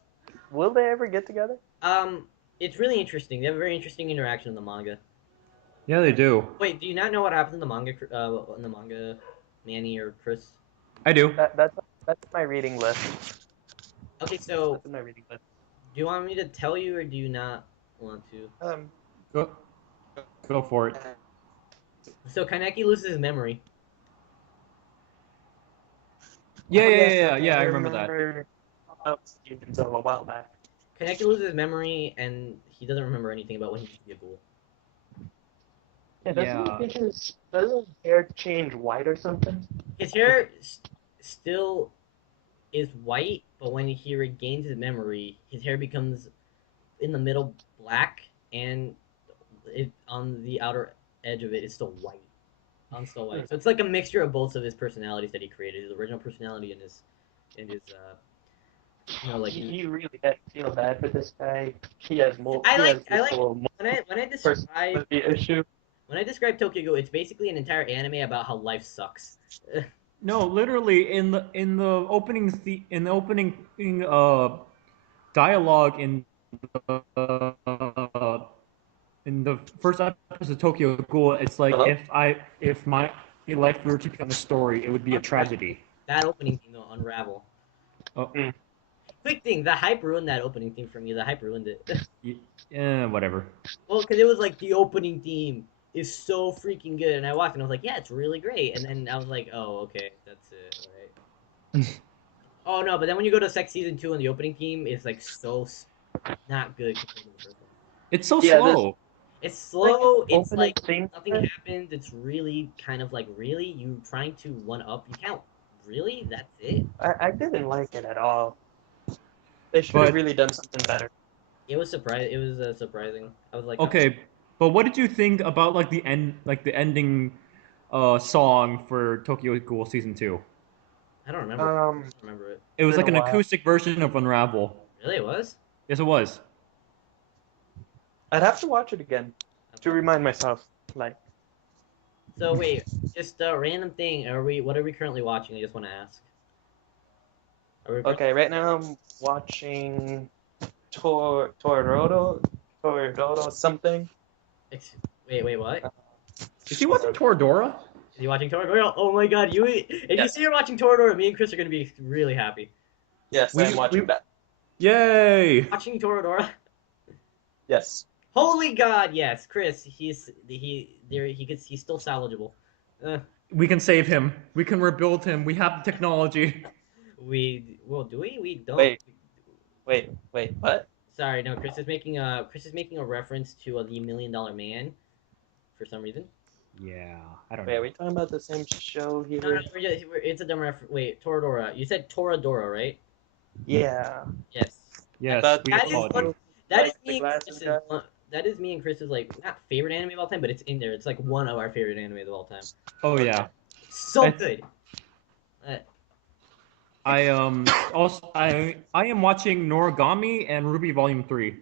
Will they ever get together? Um, it's really interesting. They have a very interesting interaction in the manga. yeah, they do. Wait, do you not know what happens in the manga, Manny or Chris? I do. That's my reading list. Okay, so That's in my reading list. do you want me to tell you or do you not want to? Go, go for it. So Kaneki loses his memory. Yeah, Oh yeah, yes, yeah, yeah. okay, Yeah, I I remember that. remember. Oh, Stevens a while back. Kaneki loses his memory and he doesn't remember anything about when he used to be a ghoul. Yeah, Yeah. doesn't his hair change white or something? His hair still is white, but when he regains his memory, his hair becomes in the middle black and on the outer edge of it is still white. On Snow White. So it's like a mixture of both of his personalities that he created, his original personality and his like his. You really feel bad for this guy. He has more. I He like has I this like whole when I describe personality issue. when I describe Tokyo Ghoul, it's basically an entire anime about how life sucks. No, literally in the opening dialogue in the first episode of Tokyo Ghoul, it's like Hello. if my life were to become a story, it would be a tragedy. That opening theme though, Unravel. Oh, Quick thing, the hype ruined that opening theme for me. The hype ruined it. yeah, whatever. Well, because it was like the opening theme is so freaking good, and I watched and I was like, yeah, it's really great. And then I was like, oh, okay, that's it, all right. Oh no, but then when you go to Sex Season 2 and the opening theme is like so not good compared to the first one. It's so Yeah, this slow. It's like slow, it's opening like theme. nothing happens, it's really kind of like really you trying to one up you can't really that's it. I didn't like it at all. They should have But really done something better. It was surprising. I was like okay, but what did you think about the ending song for Tokyo Ghoul season 2? I don't remember. Um, I don't remember it. It it's was been like a an while. acoustic version of Unravel. Really it was? Yes, it was. I'd have to watch it again to remind myself. Like, So wait, just a random thing. What are we currently watching? I just want to ask. Are we okay, right now I'm watching Torodoro something. wait, what? Is he watching Toradora? Is he watching Toradora? Oh my god, if you see her watching Toradora, me and Chris are gonna be really happy. Yes, I'm watching that. Yay! Watching Toradora? Yes. Holy God, yes, Chris. He's still salvageable. We can save him. We can rebuild him. We have the technology. Do we? We don't. Wait. What? Sorry, no. Chris is making a reference to the $1 Million Man, for some reason. Yeah, I don't Wait, know. are we talking about the same show here? No, it's a dumb reference. Wait, Toradora. You said Toradora, right? Yeah. Yes. Yes, But we That is applaud you. that is like the me and glasses Chris's guy. that is me and Chris's like not favorite anime of all time, but it's in there. It's like one of our favorite animes of all time. Oh yeah. So I- good. Uh, I am watching Noragami and Ruby Volume 3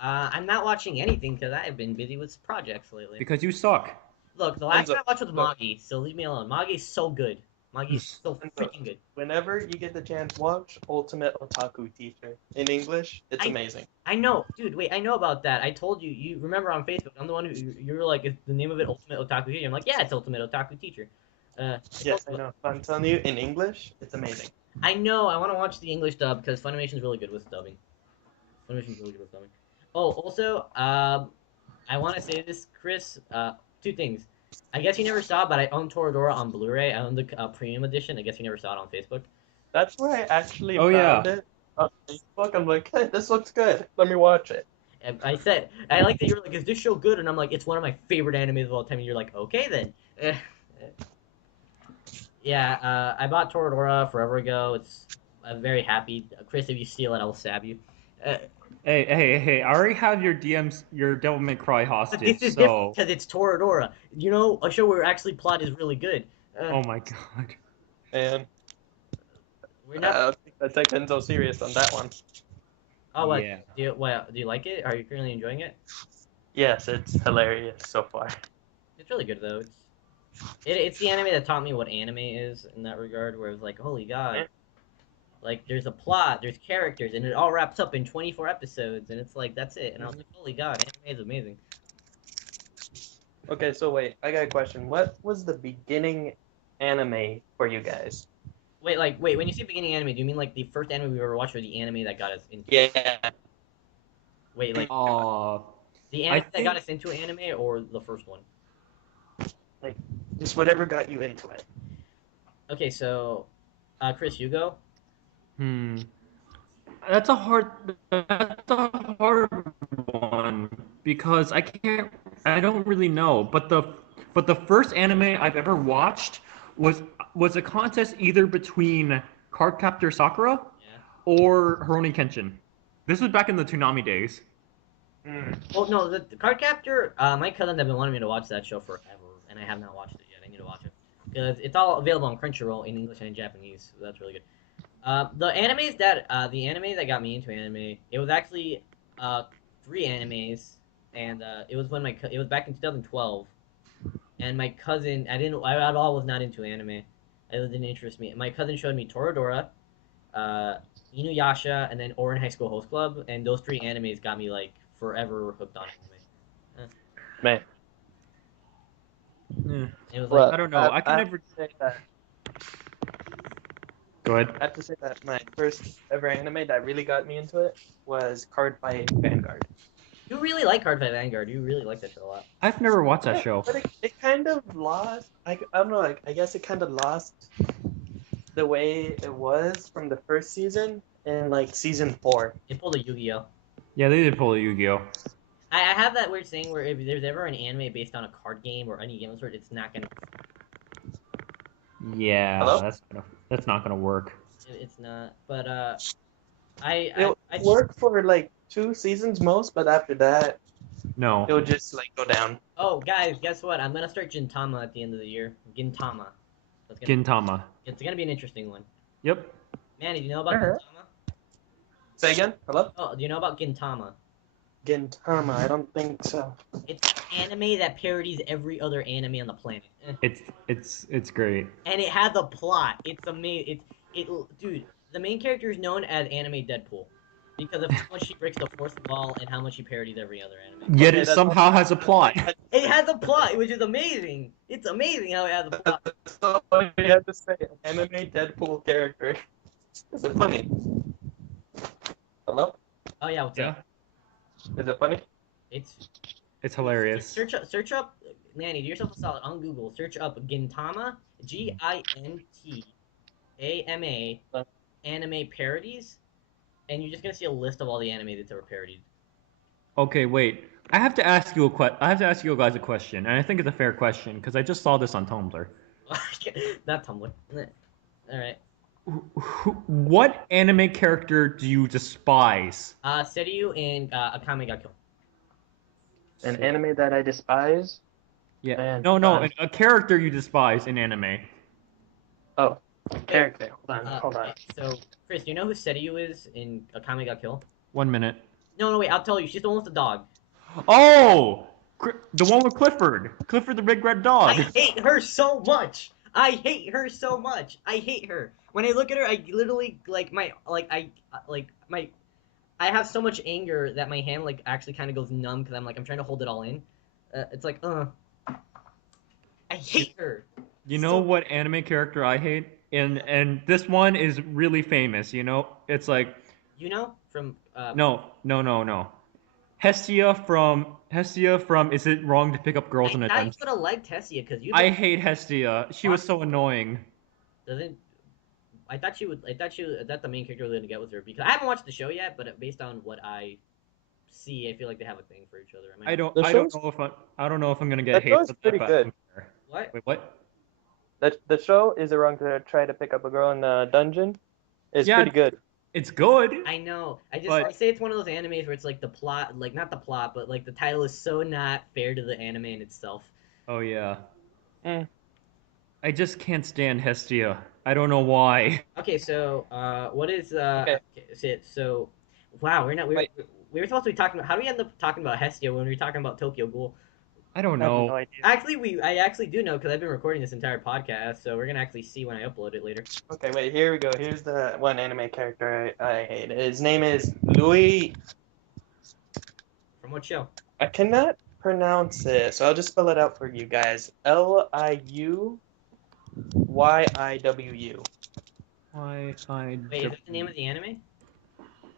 I'm not watching anything because I have been busy with projects lately. because you suck. Look, the last Enzo, time I watched was look. Magi, so leave me alone. Magi's so good. Magi's so Enzo, freaking good. whenever you get the chance, watch Ultimate Otaku Teacher. In English, it's amazing. I know, dude. Wait, I know about that. I told you. You remember on Facebook? I'm the one who you were like, "Is the name of it Ultimate Otaku Teacher?" I'm like, "Yeah, it's Ultimate Otaku Teacher." Yes, I know. But I'm telling you, in English, it's amazing. I know. I want to watch the English dub because Funimation's really good with dubbing. Funimation's really good with dubbing. Oh, also, I want to say this, Chris. Two things. I guess you never saw, but I own Toradora on Blu-ray. I own the premium edition. I guess you never saw it on Facebook. That's where I actually Oh, yeah. found it on Facebook. I'm like, hey, this looks good. Let me watch it. And I said, I like that you're like, is this show good? And I'm like, it's one of my favorite animes of all time. And you're like, okay then. Yeah, I bought Toradora forever ago. I'm very happy. Chris, if you steal it, I will stab you. Uh, Hey! I already have your DMs, your Devil May Cry but this hostage. is different So, because it's Toradora. You know, a show where actually plot is really good. oh my god. And We're I not. don't think that Tekken's so serious on that one. Oh, what? Yeah. Do you like it? Are you currently enjoying it? Yes, it's hilarious so far. It's really good though. It's the anime that taught me what anime is in that regard. Where it was like, holy god, Yeah. like there's a plot, there's characters, and it all wraps up in 24 episodes, and it's like that's it. And I was Mhm. like, holy god, anime is amazing. Okay, so wait, I got a question. What was the beginning anime for you guys? Wait. When you say beginning anime, do you mean like the first anime we ever watched, or the anime that got us into? Yeah. Wait, like Uh, the I anime that got think us into anime, or the first one? Like, just whatever got you into it. Okay, so, Chris, you go. hmm. That's a hard one because I don't really know. But the first anime I've ever watched was was a contest either between Cardcaptor Sakura Yeah. or Rurouni Kenshin. This was back in the Toonami days. Mm. Well, no, the Cardcaptor. My cousins have been wanting me to watch that show forever, and I have not watched it yet. I need to watch it because it's all available on Crunchyroll in English and in Japanese. So that's really good. The anime that got me into anime, it was actually uh three animes, and it was back in 2012, and my cousin I at all was not into anime. It didn't interest me. My cousin showed me Toradora, uh, Inuyasha, and then Orin High School Host Club, and those three animes got me like forever hooked on anime. Man. Eh, It was like, Well, I don't know. I, I can I have never. to say that Go ahead. I have to say that my first ever anime that really got me into it was Card Fight Vanguard. you really like Card Fight Vanguard. You really like that show a lot. I've never watched that Yeah, show. but it kind of lost. I don't know. I guess it kind of lost the way it was from the first season in like season 4. It pulled a Yu-Gi-Oh. Yeah, they did pull a Yu-Gi-Oh. I have that weird thing where if there's ever an anime based on a card game or any game of sort, it's not gonna. Yeah, Hello? that's not gonna work. It's not. But I It I worked for like 2 seasons most, but after that, it No. would just like go down. oh guys, guess what? I'm gonna start Gintama at the end of the year. Gintama. That's gonna Gintama. it's gonna be an interesting one. Yep. Manny, do you know about Alright. Gintama? Say again? Hello? Oh, do you know about Gintama? Gintama, I don't think so. It's an anime that parodies every other anime on the planet. It's great. And it has a plot. It's amazing. Dude. The main character is known as Anime Deadpool because of how much she breaks the fourth wall and how much she parodies every other anime. Yet Okay, it that's all, somehow has a plot. It has a plot, which is amazing. It's amazing how it has a plot. that's all you had to say. Anime Deadpool character. Is it funny? Hello? Oh yeah, what's Yeah. up? Is it funny? It's It's hilarious. search up, Manny. Do yourself a solid on Google. Search up Gintama, Gintama anime parodies, and you're just gonna see a list of all the anime that's ever parodied. Okay, wait. I have to ask you guys a question, and I think it's a fair question because I just saw this on Tumblr. Not Tumblr. All right. What anime character do you despise? Seryu and Akame ga Kill. An anime that I despise? Yeah. Man, No, a character you despise in anime. Oh, character. Hold on. Okay, so, Chris, do you know who Seryu is in Akame ga Kill? 1 minute. No, wait, I'll tell you. She's almost a dog. Oh, the one with Clifford. Clifford the big red dog. I hate her so much. I hate her so much. I hate her. When I look at her, I literally I have so much anger that my hand like actually kind of goes numb because I'm trying to hold it all in. It's like I hate her. You know So what anime character I hate? And this one is really famous. You know, it's like from no. Hestia from Is It Wrong to Pick Up Girls in a I thought you Dungeon? would have liked Tessia because you I hate Hestia. She was so annoying. doesn't. I thought she would. I thought the main character was gonna get with her because I haven't watched the show yet, but based on what I see, I feel like they have a thing for each other. I don't The I don't show's know if I don't know if I'm gonna get that hate show is for that, pretty but I good. don't care. What? Wait, what? The show is it wrong to try to pick up a girl in a dungeon? It's Yeah, pretty good. It's good, I know. I but say it's one of those animes where it's like the plot, like not the plot, but like the title is so not fair to the anime in itself. oh yeah, Mm. I just can't stand Hestia. I don't know why. Okay, so what is Okay, so wow, wait, we were supposed to be talking about how do we end up talking about Hestia when we were talking about Tokyo Ghoul? I don't I have know. no idea. Actually, I actually do know because I've been recording this entire podcast, so we're gonna actually see when I upload it later. Okay, wait, here we go. Here's the one anime character I hate. His name is Louis. From what show? I cannot pronounce it, so I'll just spell it out for you guys. Liuywu. Why I Wait, is that the name of the anime?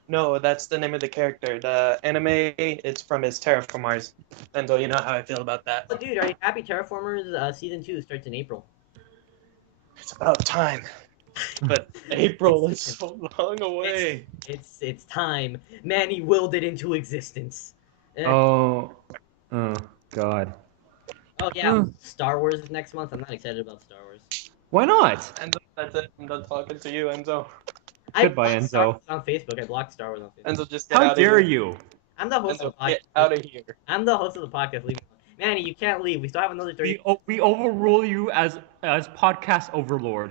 No, that's the name of the character. The anime, it's from his Terraformars. And so you know how I feel about that. Oh, dude, are you happy? Terraformers season 2 starts in April. It's about time. But April is so long away. It's time. Manny willed it into existence. Eh. Oh, oh God. Oh yeah, Huh. Star Wars is next month. I'm not excited about Star Wars. Why not? Enzo, that's it. I'm done talking to you, Enzo. I Goodbye, blocked Star Enzo. Wars on Facebook. I blocked Star Wars on Facebook. Enzo, just get How out of dare here. you? I'm the host Enzo, of the get podcast. out of here. I'm the host of the podcast. Leave me alone. Manny, you can't leave. We still have another 30. We overrule you as podcast overlord.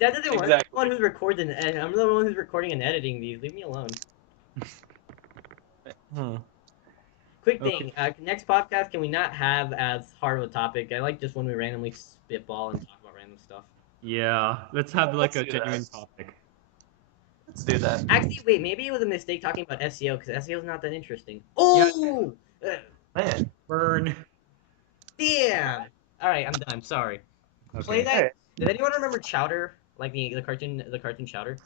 That doesn't work. I'm Exactly. the one who's recording, and I'm the one who's recording and editing these. Leave me alone. Huh. Quick Okay. thing. Next podcast, can we not have as hard of a topic? I like just when we randomly spitball and talk about random stuff. Yeah, let's have like Let's a do genuine that. topic. Let's do that. Actually, wait. Maybe it was a mistake talking about SEO because SEO is not that interesting. Oh, Man. Burn. damn. All right, I'm done. Sorry. Play Okay. that. Alright. Does anyone remember Chowder? Like the cartoon Chowder?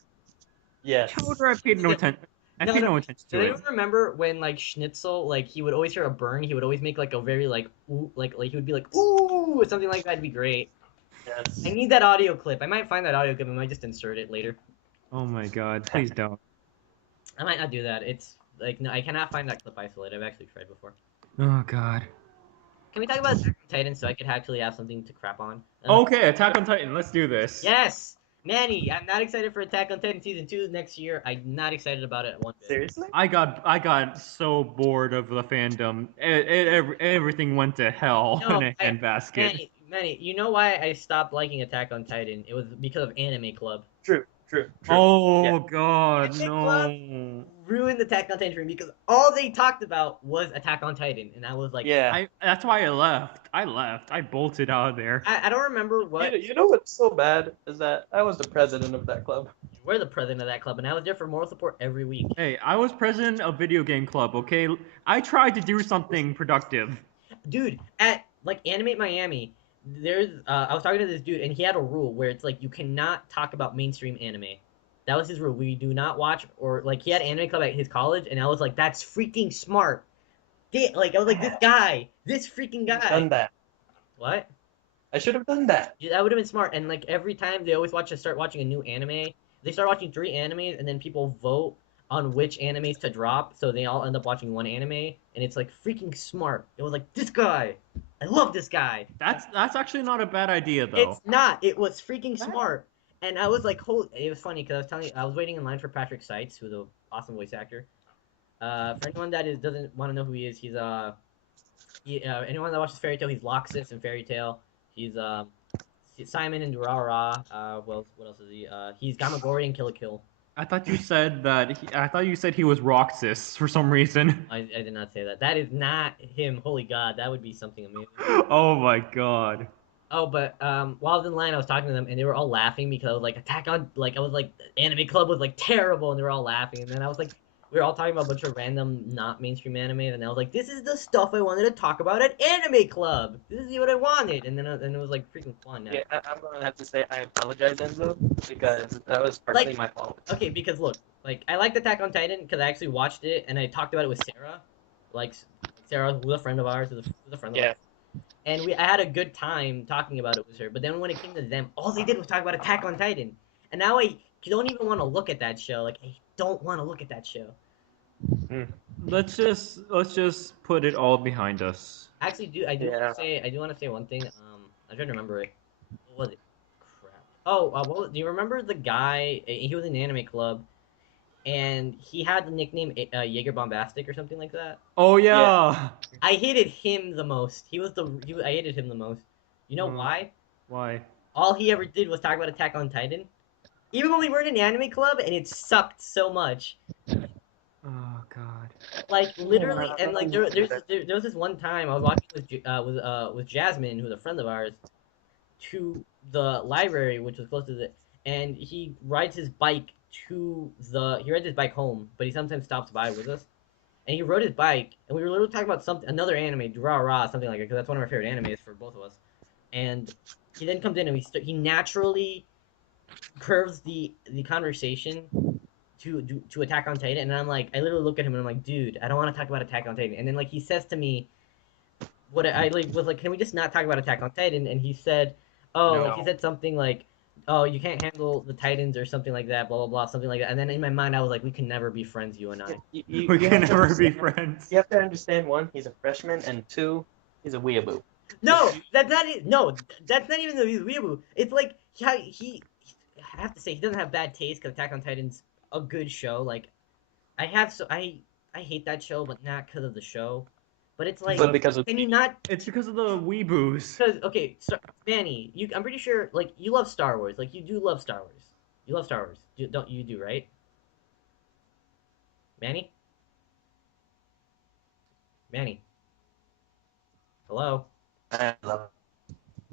Yes. Chowder, I paid no attention. I No, paid no. no attention Does to it. anyone remember when like Schnitzel, like he would always hear a burn, he would always make like a very like ooh, like he would be like ooh or something like that. It'd be great. Yes. I need that audio clip. I might find that audio clip. I might just insert it later. Oh my God! Please don't. I might not do that. It's like no, I cannot find that clip isolated. I've actually tried before. Oh God. Can we talk about Attack on Titan so I could actually have something to crap on? Okay, Attack on Titan. Let's do this. Yes, Manny. I'm not excited for Attack on Titan season 2 next year. I'm not excited about it one bit. Seriously? I got so bored of the fandom. Everything went to hell No, in a handbasket. Manny, you know why I stopped liking Attack on Titan? It was because of Anime Club. True. Oh Yeah. God, Anime Club no. ruined Attack on Titan for me because all they talked about was Attack on Titan, and I was like, Yeah. That's why I left. I bolted out of there. I don't remember what. You know what's so bad is that I was the president of that club. We're the president of that club, and I was there for moral support every week. Hey, I was president of video game club. Okay, I tried to do something productive. Dude, at like Animate Miami, I was talking to this dude, and he had a rule where it's like you cannot talk about mainstream anime. That was his rule. We do not watch or like he had anime club at his college, and I was like, that's freaking smart. Like I was like, this freaking guy. Done that. What? I should have done that. Yeah, that would have been smart. And like every time they always start watching a new anime. They start watching 3 animes, and then people vote on which animes to drop. So they all end up watching one anime, and it's like freaking smart. It was like this guy. I love this guy. That's actually not a bad idea though. It's not. It was freaking smart. And I was like, holy. It was funny because I was waiting in line for Patrick Seitz, who's an awesome voice actor. For anyone that doesn't want to know who he is, he's anyone that watches Fairy Tail, he's Loxus in Fairy Tail. He's Simon in Durarara. Well, what else is he? He's Gamagori in Kill la Kill. I thought you said he was Roxas for some reason. I did not say that. That is not him. Holy God, that would be something amazing. Oh my God. Oh, but while I was in line, I was talking to them, and they were all laughing because I was like, I was like, Anime Club was like terrible, and they were all laughing. And then I was like, we were all talking about a bunch of random, not mainstream anime, and I was like, this is the stuff I wanted to talk about at Anime Club. This is what I wanted, and then it was like freaking fun. Yeah, I'm gonna have to say I apologize, Enzo, because that was partly my fault. Okay, because look, like I liked Attack on Titan because I actually watched it and I talked about it with Sarah, like Sarah, who's a friend of ours, who's a friend of ours. And I had a good time talking about it with her. But then when it came to them, all they did was talk about Attack on Titan, and now I don't even want to look at that show. Like I don't want to look at that show. Let's just put it all behind us. Actually, I do want to say one thing. I'm trying to remember it. What was it? Crap. Oh, do you remember the guy? He was in the Anime Club. and he had the nickname Jaeger Bombastic or something like that. Oh yeah. Yeah. I hated him the most. I hated him the most. You know Hmm. why? Why? All he ever did was talk about Attack on Titan. Even when we were in an anime club, and it sucked so much. Oh god. Like literally, and like Yeah. there was this one time I was walking with Jasmine, who's a friend of ours, to the library, which was close to the, and he rides his bike he rides his bike home, but he sometimes stops by with us. And he rode his bike, and we were literally talking about another anime, Ra, something like it, because that's one of our favorite animes for both of us. And he then comes in and he naturally curves the conversation to Attack on Titan, and I'm like, I literally look at him and I'm like, dude, I don't want to talk about Attack on Titan. And then like he says to me, what I like was like, can we just not talk about Attack on Titan? And he said, oh, No. like he said something like, oh, you can't handle the Titans or something like that, blah blah blah, something like that. And then in my mind, I was like, we can never be friends, you and I. We can have to never be understand- friends. You have to understand, one, he's a freshman, and two, he's a weeaboo. No, that's not it. No, that's not even the weeaboo. It's like I have to say he doesn't have bad taste because Attack on Titan's a good show. Like I hate that show, but not because of the show. But it's like, But because of can you not? It's because of the weeboos. Because okay, so, Manny, I'm pretty sure like you love Star Wars. Like you do love Star Wars. You love Star Wars. Don't you do right, Manny? Manny, hello. I love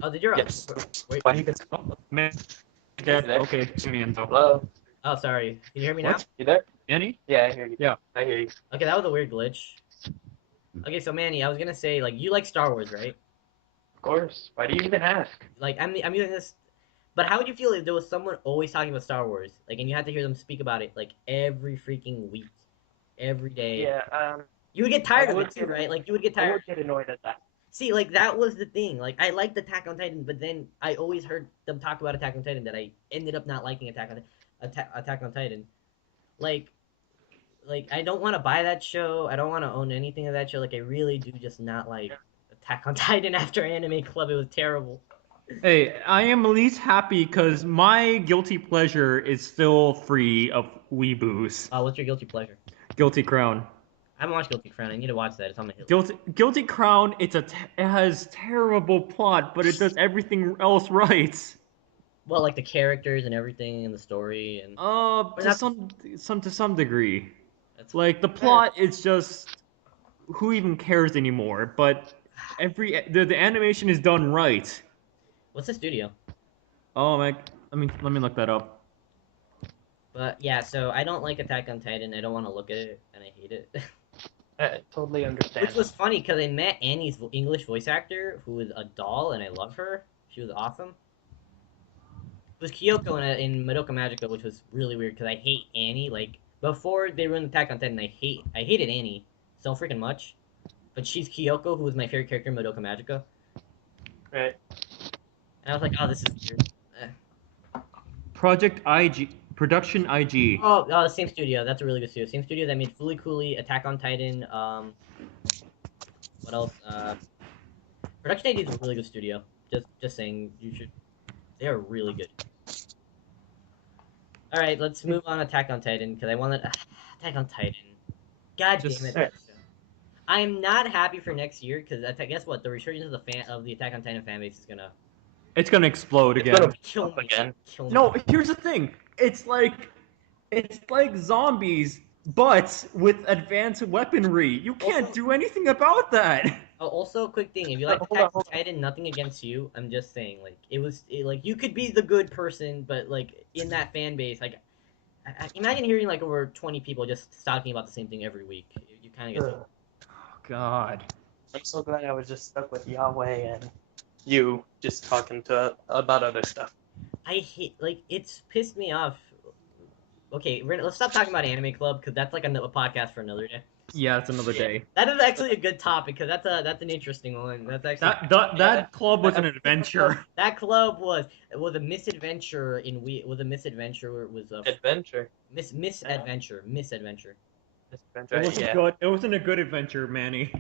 Oh, did you? yes. Wait. Why you can Man, there? okay, to me and hello? Oh, sorry. Can you hear me now? What? You there? Annie? Yeah, I hear you. Yeah. I hear you. Okay, that was a weird glitch. Okay, so Manny, I was gonna say like you like Star Wars, right? Of course. Why do you even ask? Like I'm using this, but how would you feel if there was someone always talking about Star Wars, like, and you had to hear them speak about it like every freaking week, every day? Yeah, You would get I tired of would it too, get right? Like you would get I tired. would get annoyed at that. See, like that was the thing. Like I liked Attack on Titan, but then I always heard them talk about Attack on Titan that I ended up not liking Attack on Titan. Like like I don't want to buy that show. I don't want to own anything of that show. Like I really do just not like Attack on Titan after Anime Club. It was terrible. Hey, I am at least happy because my guilty pleasure is still free of weeboos. What's your guilty pleasure? Guilty Crown. I haven't watched Guilty Crown. I need to watch that. It's on my hit list. Guilty Crown. It has terrible plot, but it does everything else right. Well, like the characters and everything and the story and To not- some degree. that's Like the plot is just who even cares anymore, but the animation is done right. what's the studio? Oh my, let me look that up. But yeah, so I don't like Attack on Titan. I don't want to look at it, and I hate it. I totally understand. Which was funny because I met Annie's English voice actor, who is a doll, and I love her. She was awesome. It was Kyoko in Madoka Magica, which was really weird because I hate Annie. Like before they ruined Attack on Titan, I hated Annie so freaking much. But she's Kyoko, who was my favorite character in Madoka Magica, Right. and I was like, oh, this is weird. Project IG, Production IG. Oh, same studio. That's a really good studio. Same studio that made Fooly Cooly, Attack on Titan. What else? Production ID is a really good studio. Just saying, you should. They are really good. All right, let's move on. Attack on Titan because I wanted Attack on Titan. God Just- damn it! I am not happy for next year because guess what? The resurgence of the Attack on Titan fan base is gonna It's gonna explode It's again. gonna kill me. again. Kill me. No, here's the thing. It's like zombies, but with advanced weaponry. You can't Also- do anything about that. Oh, also, a quick thing: if you like Hold on, Attack on hold on. Titan, nothing against you. I'm just saying, like like you could be the good person, but like in that fan base, like imagine hearing like over 20 people just talking about the same thing every week. You kind of get. Ugh. Oh, God. I'm so glad I was just stuck with Yahweh and you just talking about other stuff. I hate like it's pissed me off. Okay, let's stop talking about Anime Club because that's like a podcast for another day. Yeah, it's another Yeah. day. That is actually a good topic because that's an interesting one. That's actually That club was an adventure. that club was a misadventure in was a misadventure. It was a Adventure. misadventure. It wasn't Yeah. good. It wasn't a good adventure, Manny.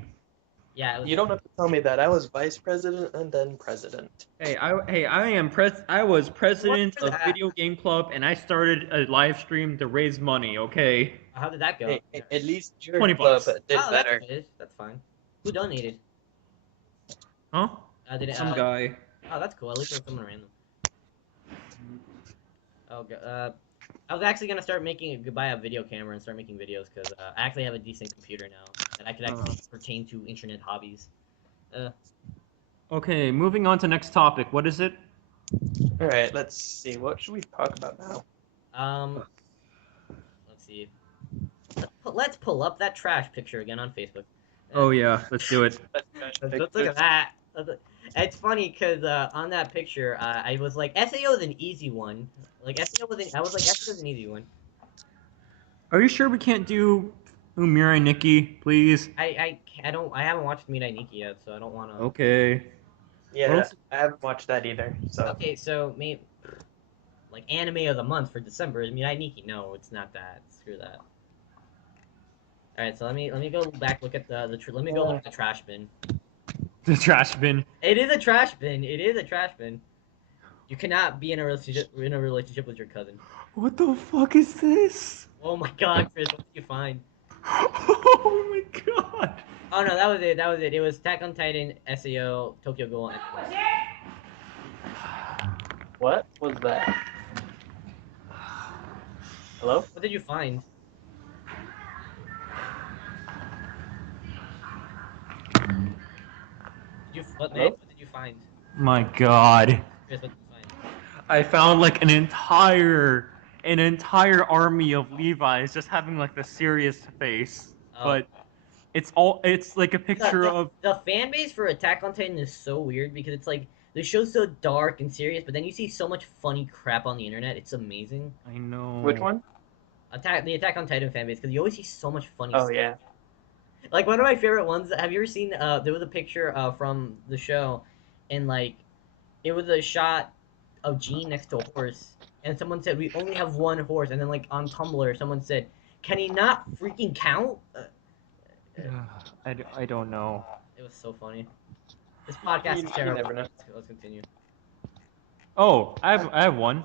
Yeah, it was. You don't have to tell me that. I was vice president and then president. I was president for of that? Video Game Club, and I started a live stream to raise money. Okay, How did that go? Hey, at least your 20 club bucks. did Oh, better. that's good. That's fine. Who donated? Huh? Did it? Some guy. Oh, that's cool. At least it was someone random. Oh, I was actually gonna start buy a video camera and start making videos because I actually have a decent computer now that I could actually pertain to internet hobbies. Okay, moving on to next topic. What is it? All right, let's see. What should we talk about now? Let's see. Let's pull up that trash picture again on Facebook. Oh yeah, let's do it. Let's look at that. It's funny because on that picture, I was like, SAO is an easy one. Like I was like, SAO is an easy one. Are you sure we can't do Mirai Nikki, please? I haven't watched Mirai Nikki yet, so I don't want to. Okay. Yeah, What else? I haven't watched that either. So Okay, so maybe like anime of the month for December is Mirai Nikki. No, it's not that. Screw that. All right, so let me go back look at let me go look at the trash bin. The trash bin. It is a trash bin. It is a trash bin. You cannot be in a relationship with your cousin. What the fuck is this? Oh my god, Chris, what did you find? Oh my god. Oh no, that was it. That was it. It was Attack on Titan, SAO, Tokyo Ghoul, and what was that? Hello? what did you find? Hello? What did you find? My god. Chris, what did you find? I found like an entire army of Levi's just having like the serious face. Oh. But it's like a picture of The fan base for Attack on Titan is so weird because it's like the show's so dark and serious, but then you see so much funny crap on the internet. It's amazing. I know. Which one? The Attack on Titan fan base because you always see so much funny Oh stuff. yeah. Like one of my favorite ones. Have you ever seen? There was a picture from the show, and like, it was a shot of Gene next to a horse, and someone said we only have one horse, and then like on Tumblr, someone said, "Can he not freaking count?" I don't know. It was so funny. This podcast is You terrible. never know. Let's continue. Oh, I have one.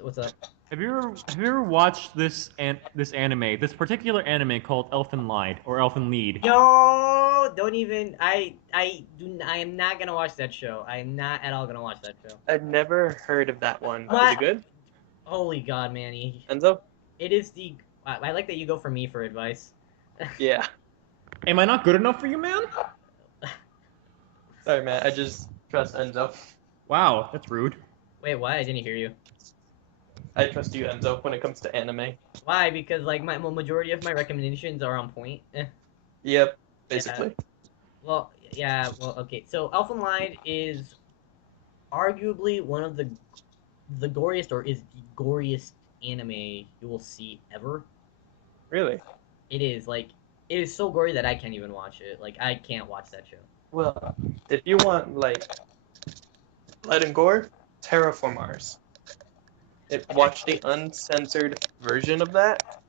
What's up? Have you ever watched this anime? This particular anime called Elfen Lied or Elfen Lied. Yo, don't even. I am not gonna watch that show. I am not at all gonna watch that show. I've never heard of that one. Is What? it good? Holy God, Manny. Enzo? It is the. I like that you go for me for advice. Yeah. Am I not good enough for you, man? Sorry, man. I just trust Enzo. Wow, that's rude. Wait, why? I didn't hear you. I trust you, Enzo, when it comes to anime. Why? Because like my majority of my recommendations are on point. Yep, basically. Well, yeah. Well, okay. So Elfen Lied is arguably one of the goriest, or is the goriest anime you will see ever. Really? It is like it is so gory that I can't even watch it. Like I can't watch that show. Well, if you want, like, blood and gore, Terraformars. Watch the uncensored version of that,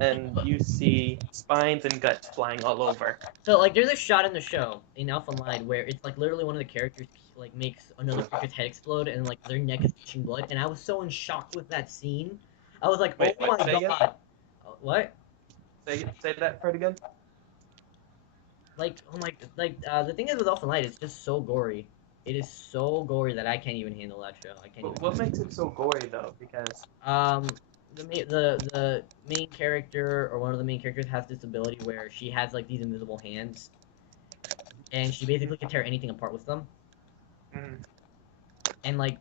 and you see spines and guts flying all over. So like there's a shot in the show in Elfen Lied where it's like literally one of the characters like makes another character's head explode and like their neck is gushing blood, and I was so in shock with that scene. I was like, Wait, oh what? my Say god. again? What? Say that part again? Like, oh my, the thing is with Elfen Lied, it's just so gory. It is so gory that I can't even handle that show. I can't even. What makes it so gory, though? Because the main character or one of the main characters has this ability where she has like these invisible hands, and she basically can tear anything apart with them. And like,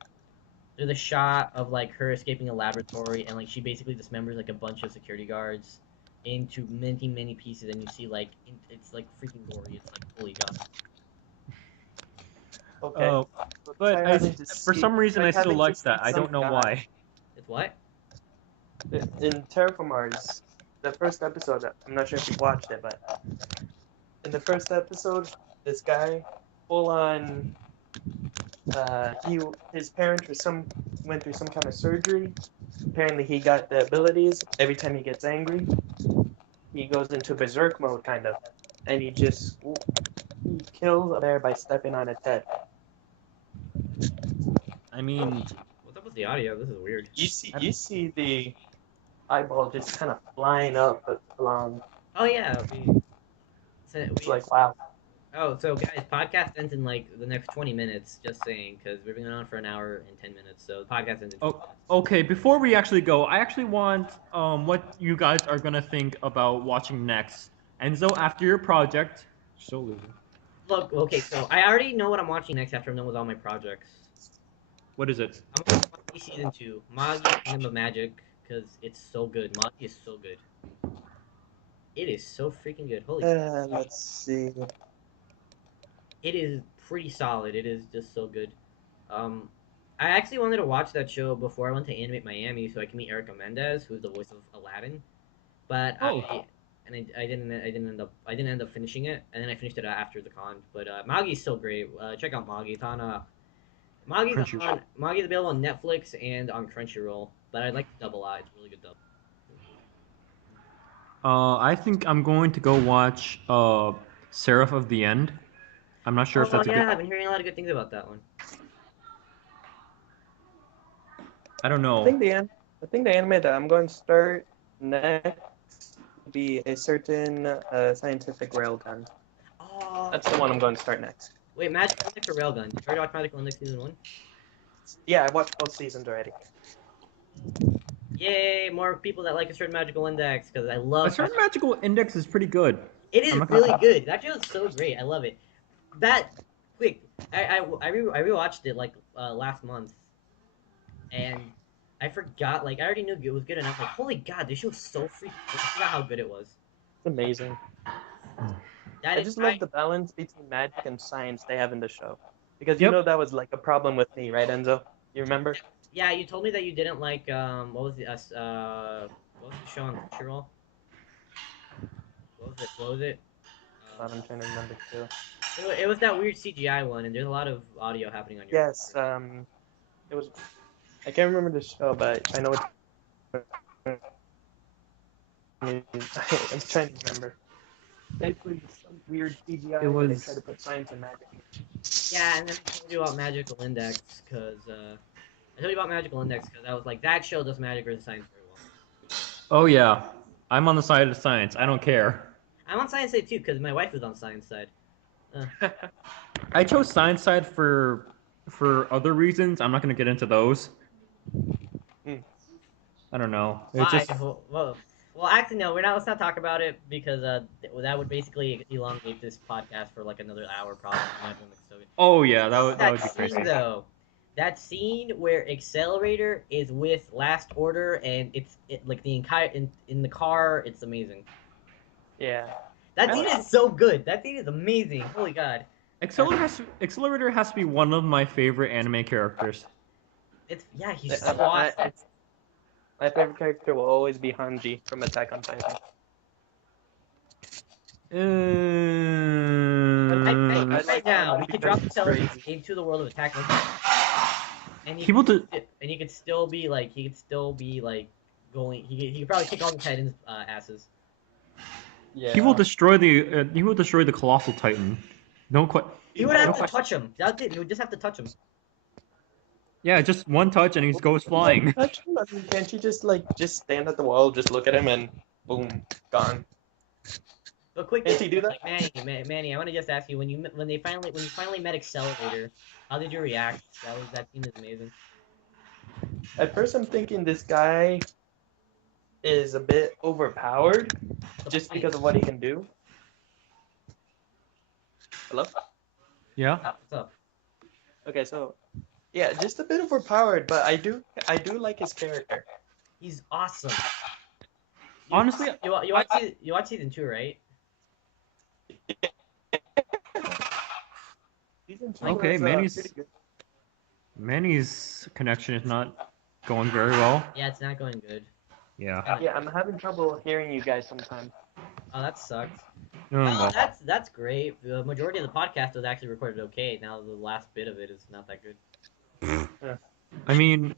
there's a shot of like her escaping a laboratory, and like she basically dismembers like a bunch of security guards into many pieces, and you see like it's like freaking gory. It's like holy god. okay. But for some reason I still like that. I don't know guy. why. It's what? In Terraformars, the first episode, I'm not sure if you watched it, but in the first episode, this guy, full on, his parents went through some kind of surgery. Apparently, he got the abilities. Every time he gets angry, he goes into berserk mode, kind of, and he just he kills a bear by stepping on its head. I mean, What's up with the audio? This is weird. You see the eyeball just kind of flying up along. Oh yeah, It's like, wow. Oh, so guys, podcast ends in like the next 20 minutes. Just saying, because we've been on for an hour and 10 minutes, so the podcast ends in 20 oh, minutes. okay. Before we actually go, I actually want what you guys are gonna think about watching next. And so after your project, so Look, okay, so I already know what I'm watching next after I'm done with all my projects. what is it? I'm watching Magi season 2, Magi Kingdom of Magic, because it's so good. Magi is so good. It is so freaking good. Holy. Let's see. It is pretty solid. It is just so good. Um, I actually wanted to watch that show before I went to Animate Miami so I can meet Erica Mendez, who's the voice of Aladdin. But Oh. I didn't end up finishing it, and then I finished it after the con. But Magi's so great. Check out Magi. It's on Magi's available on Netflix and on Crunchyroll. But I'd like to double out. It's a really good double. I think I'm going to go watch Seraph of the End. I'm not sure if Oh that's a yeah, good. I've been hearing a lot of good things about that one. I don't I know. think the anime that I'm going to start next will be a certain scientific railgun. Oh, That's the one I'm going to start next. wait, Magical Index or Railgun? Did you already watch Magical Index season 1? Yeah, I watched both seasons already. Yay, more people that like a certain Magical Index because I A love. certain magical index is pretty good. It I'm is not gonna really lie. good. That show is so great. I love it. That quick, I rewatched it like last month, and I forgot. Like I already knew it was good, and I was like, holy god, this show is so freaking good. I forgot how good it was. It's amazing. That I is, just love the balance between magic and science they have in the show. Because you Yep. know that was like a problem with me, right, Enzo? You remember? yeah. You told me that you didn't like what was the show on Crunchyroll? What was it? Hold on, I'm trying to remember too. It was that weird CGI one, and there's a lot of audio happening on your. Yes, it was. I can't remember the show, but I know what. I'm trying to remember. Basically, some weird CGI It where they try was. to put science and magic. Yeah, and then I told you about Magical Index because I told you about Magical Index because I was like, that show does magic versus science very well. Oh yeah, I'm on the side of science. I don't care. I'm on science side too because my wife is on science side. I chose science side for other reasons. I'm not gonna get into those. Hmm. I don't know. It's Why? just. Well, actually, no. We're not. Let's not talk about it because that would basically elongate this podcast for like another hour probably. Magical Index is so good. Oh yeah, that would That be scene crazy. though, that scene where Accelerator is with Last Order and like the entire in the car, it's amazing. Yeah. That scene is so good. That scene is amazing. Holy god. Accelerator has to be one of my favorite anime characters. It's yeah, he's so awesome. My favorite character will always be Hanji from Attack on Titan. Right now, we could drop because it's ourselves into the world of Attack on Titan, and he could still be like going. He could probably kick all the Titans' asses. Yeah. He will destroy the colossal titan. No quite. He would have to touch him. That's it. He would just have to touch him. Yeah, just one touch and he goes flying. Touch him? I mean, can't you just stand at the wall, just look at him, and boom, gone? But quick, Can't he do that? like Manny, I want to just ask you when you finally met Accelerator, how did you react? That scene is amazing. At first, I'm thinking this guy is a bit overpowered just because of what he can do. Hello? Yeah. What's up? Okay, so yeah, just a bit overpowered, but I do like his character. He's awesome. Honestly, you watch season 2, right? Season 2 okay, was, pretty good. Manny's connection is not going very well. Yeah, it's not going good. Yeah. Yeah, I'm having trouble hearing you guys sometimes. Oh, that sucks. Oh, Well, well. that's great. The majority of the podcast was actually recorded okay. Now the last bit of it is not that good. I mean,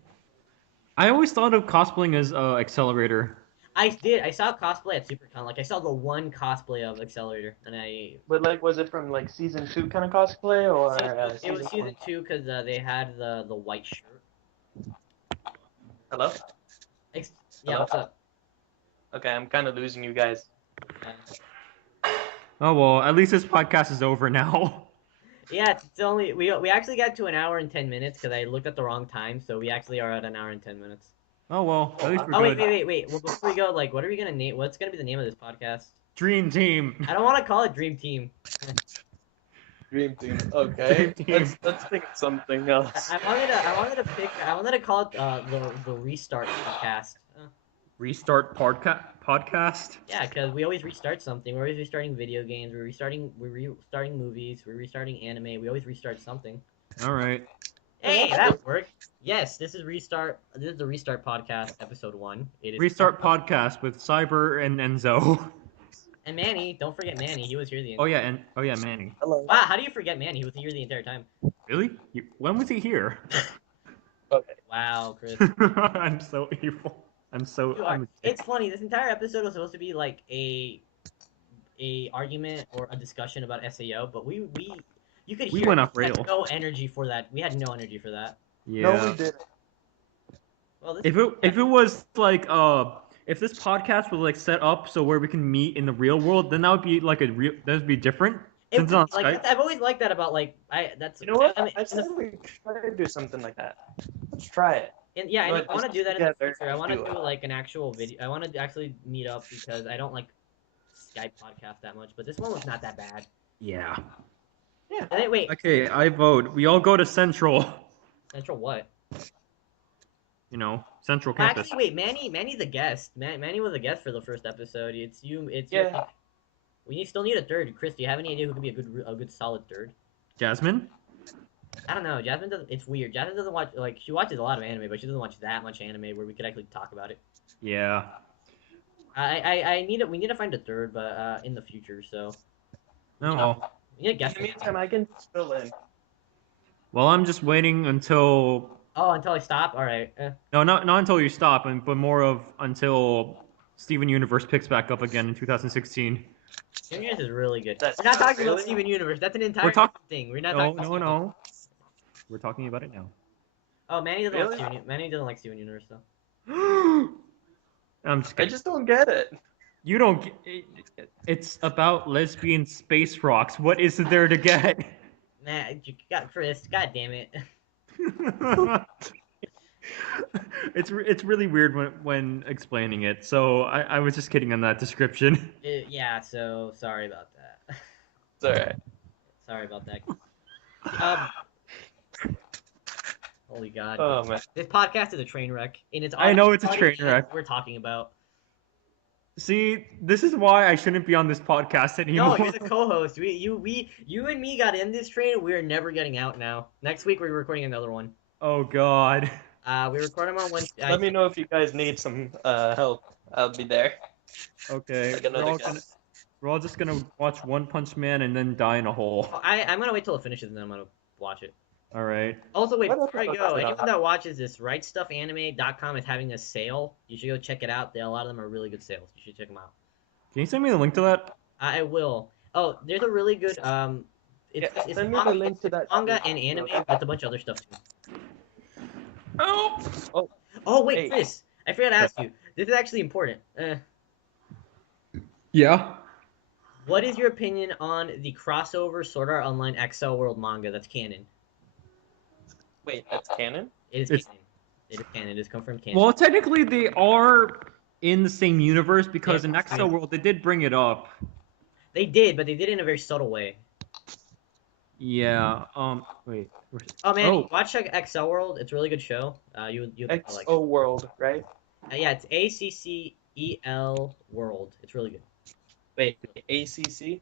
I always thought of cosplaying as Accelerator. I did. I saw cosplay at SuperCon. Like I saw the one cosplay of Accelerator, and I. But like, was it from like season 2 kind of cosplay or It was season season 1? 2 because they had the white shirt. Hello? Yeah, Hello? what's up? Okay, I'm kind of losing you guys. Oh well, at least this podcast is over now. Yeah, it's only we actually got to an hour and 10 minutes because I looked at the wrong time, so we actually are at an hour and 10 minutes. Oh well, at least we're Oh wait, good. wait. Well, before we go, like, what are we gonna name? What's gonna be the name of this podcast? Dream Team. I don't want to call it Dream Team. Dream Team. Okay. Dream Team. Let's think of something else. I wanted to call it the Restart podcast. Restart podcast. Yeah, because we always restart something. We're always restarting video games. We're restarting movies. We're restarting anime. We always restart something. All right. Hey, that worked. Yes, this is Restart. This is the Restart podcast, episode 1. It is Restart podcast with Cyber and Enzo. And Manny. Don't forget Manny. He was here the. Oh yeah, Manny. Hello. Wow, how do you forget Manny? He was here the entire time. Really? When was he here? Okay. Wow, Chris. I'm so evil. It's funny. This entire episode was supposed to be like a argument or a discussion about SAO, but you could hear went off we had rails. no energy for that. We had no energy for that. Yeah. No, we didn't. Well, If it was like if this podcast was like set up so where we can meet in the real world, then that would be like that'd be different. Since it's on Skype. I've always liked that about like You know what? I mean, I said we try to do something like that. Let's try it. yeah, But I want to just do that in the together, future. I want to do do it. like an actual video. I want to actually meet up because I don't like Skype podcast that much. But this one was not that bad. Yeah. Yeah. Hey, wait, Okay, I vote. We all go to Central. Central what? You know, Central Campus. Actually, wait, Manny's a guest. Manny was a guest for the first episode. It's you. It's Yeah. We still need a third. Chris, do you have any idea who could be a good solid third? Jasmine. I don't know. Jasmine doesn't. It's weird. Jasmine doesn't watch she watches a lot of anime, but she doesn't watch that much anime where we could actually talk about it. Yeah. We need to find a third, but in the future. So. Oh well. We need a guest. In the meantime, I can fill in. Well, I'm just waiting until. Oh, until I stop. All right. No, not until you stop, but more of until Steven Universe picks back up again in 2016. Steven Universe is really good. That's We're not talking about really- Steven Universe. That's an entire We're talk- thing. We're not No, talking. no. We're talking about it now. Oh, Manny doesn't Really? like Manny doesn't like Steven Universe though. I'm just I kidding. just don't get it. You don't get it's about lesbian space rocks. What is there to get? Nah, you got Chris. God damn it. It's really weird when explaining it. So I was just kidding on that description. Yeah. So sorry about that. It's alright. Sorry about that. Holy God. Oh man. This podcast is a train wreck. And it's I know it's a already train wreck. We're talking about. See, this is why I shouldn't be on this podcast No, anymore. you're the co-host. You and me got in this train. We're never getting out now. Next week we're recording another one. Oh God. We record them on Wednesday. Let me know if you guys need some help. I'll be there. Okay. Like another guest. We're all just gonna watch One Punch Man and then die in a hole. I'm gonna wait till it finishes and then I'm gonna watch it. All right. Also, wait, What before I else go, about anyone that? that watches this, rightstuffanime.com is having a sale. You should go check it out. A lot of them are really good sales. You should check them out. Can you send me the link to that? I will. Oh, there's a really good it's send me the link to that. manga and anime with a bunch of other stuff too. Oh. Oh wait, Hey. Chris, I forgot to ask you. This is actually important. Yeah. What is your opinion on the crossover Sword Art Online XL World manga that's canon? Wait, that's canon? It is It's- canon. It is canon. It is confirmed canon. Well, technically they are in the same universe because Yeah. in XL World they did bring it up. They did, but they did it in a very subtle way. Yeah. Wait. Oh man, Oh. watch XL World. It's a really good show. You like. XO World, right? Yeah, it's ACCEL World. It's really good. Wait, ACC?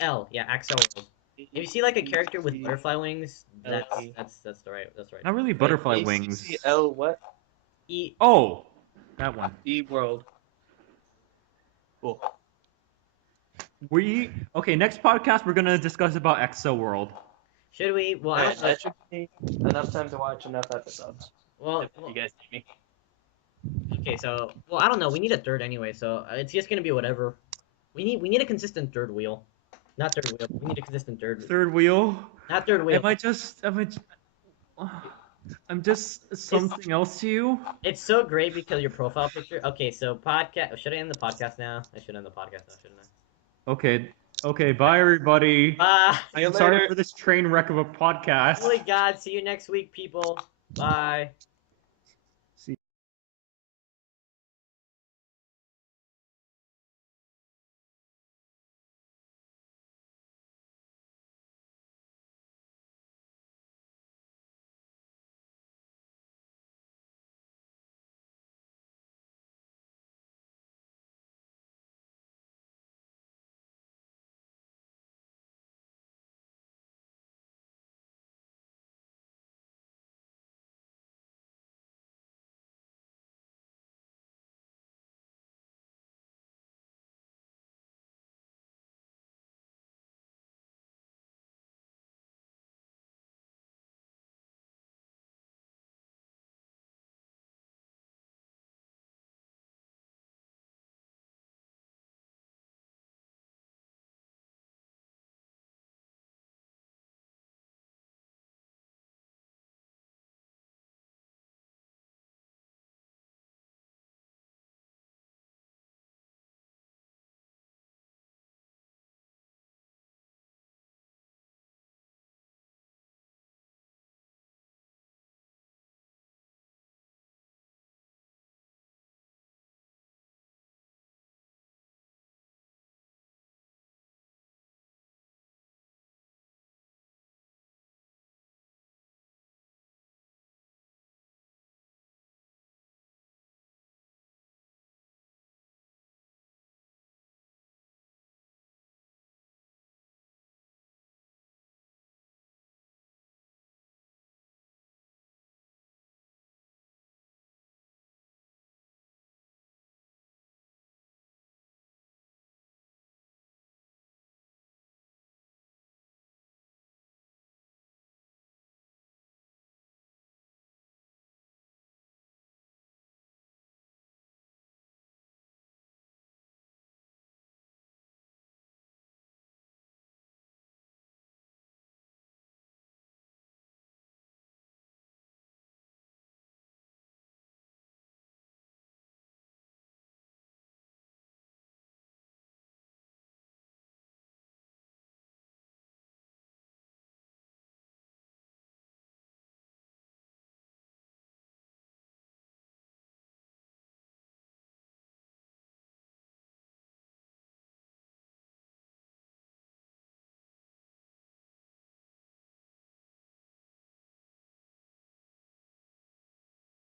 EL, yeah, XL World. If you see like a character with butterfly wings, that's right. Not really butterfly wings. ACCL what? Oh, that one. E World. Cool. Okay, next podcast we're gonna discuss about XO World. Should we? Well, I Alright, don't know. that should be enough time to watch enough episodes. Well, If you guys need me. Okay, so well, I don't know. We need a third anyway, so it's just gonna be whatever. We need a consistent third wheel, not third wheel. We need a consistent third, Third wheel. not third wheel. I'm just something else to you. It's so great because your profile picture. Okay, so podcast. Should I end the podcast now? I should end the podcast now, shouldn't Okay. Okay. Bye, everybody. I? See you I'm sorry later. for this train wreck of a podcast. Holy God! See you next week, people. Bye.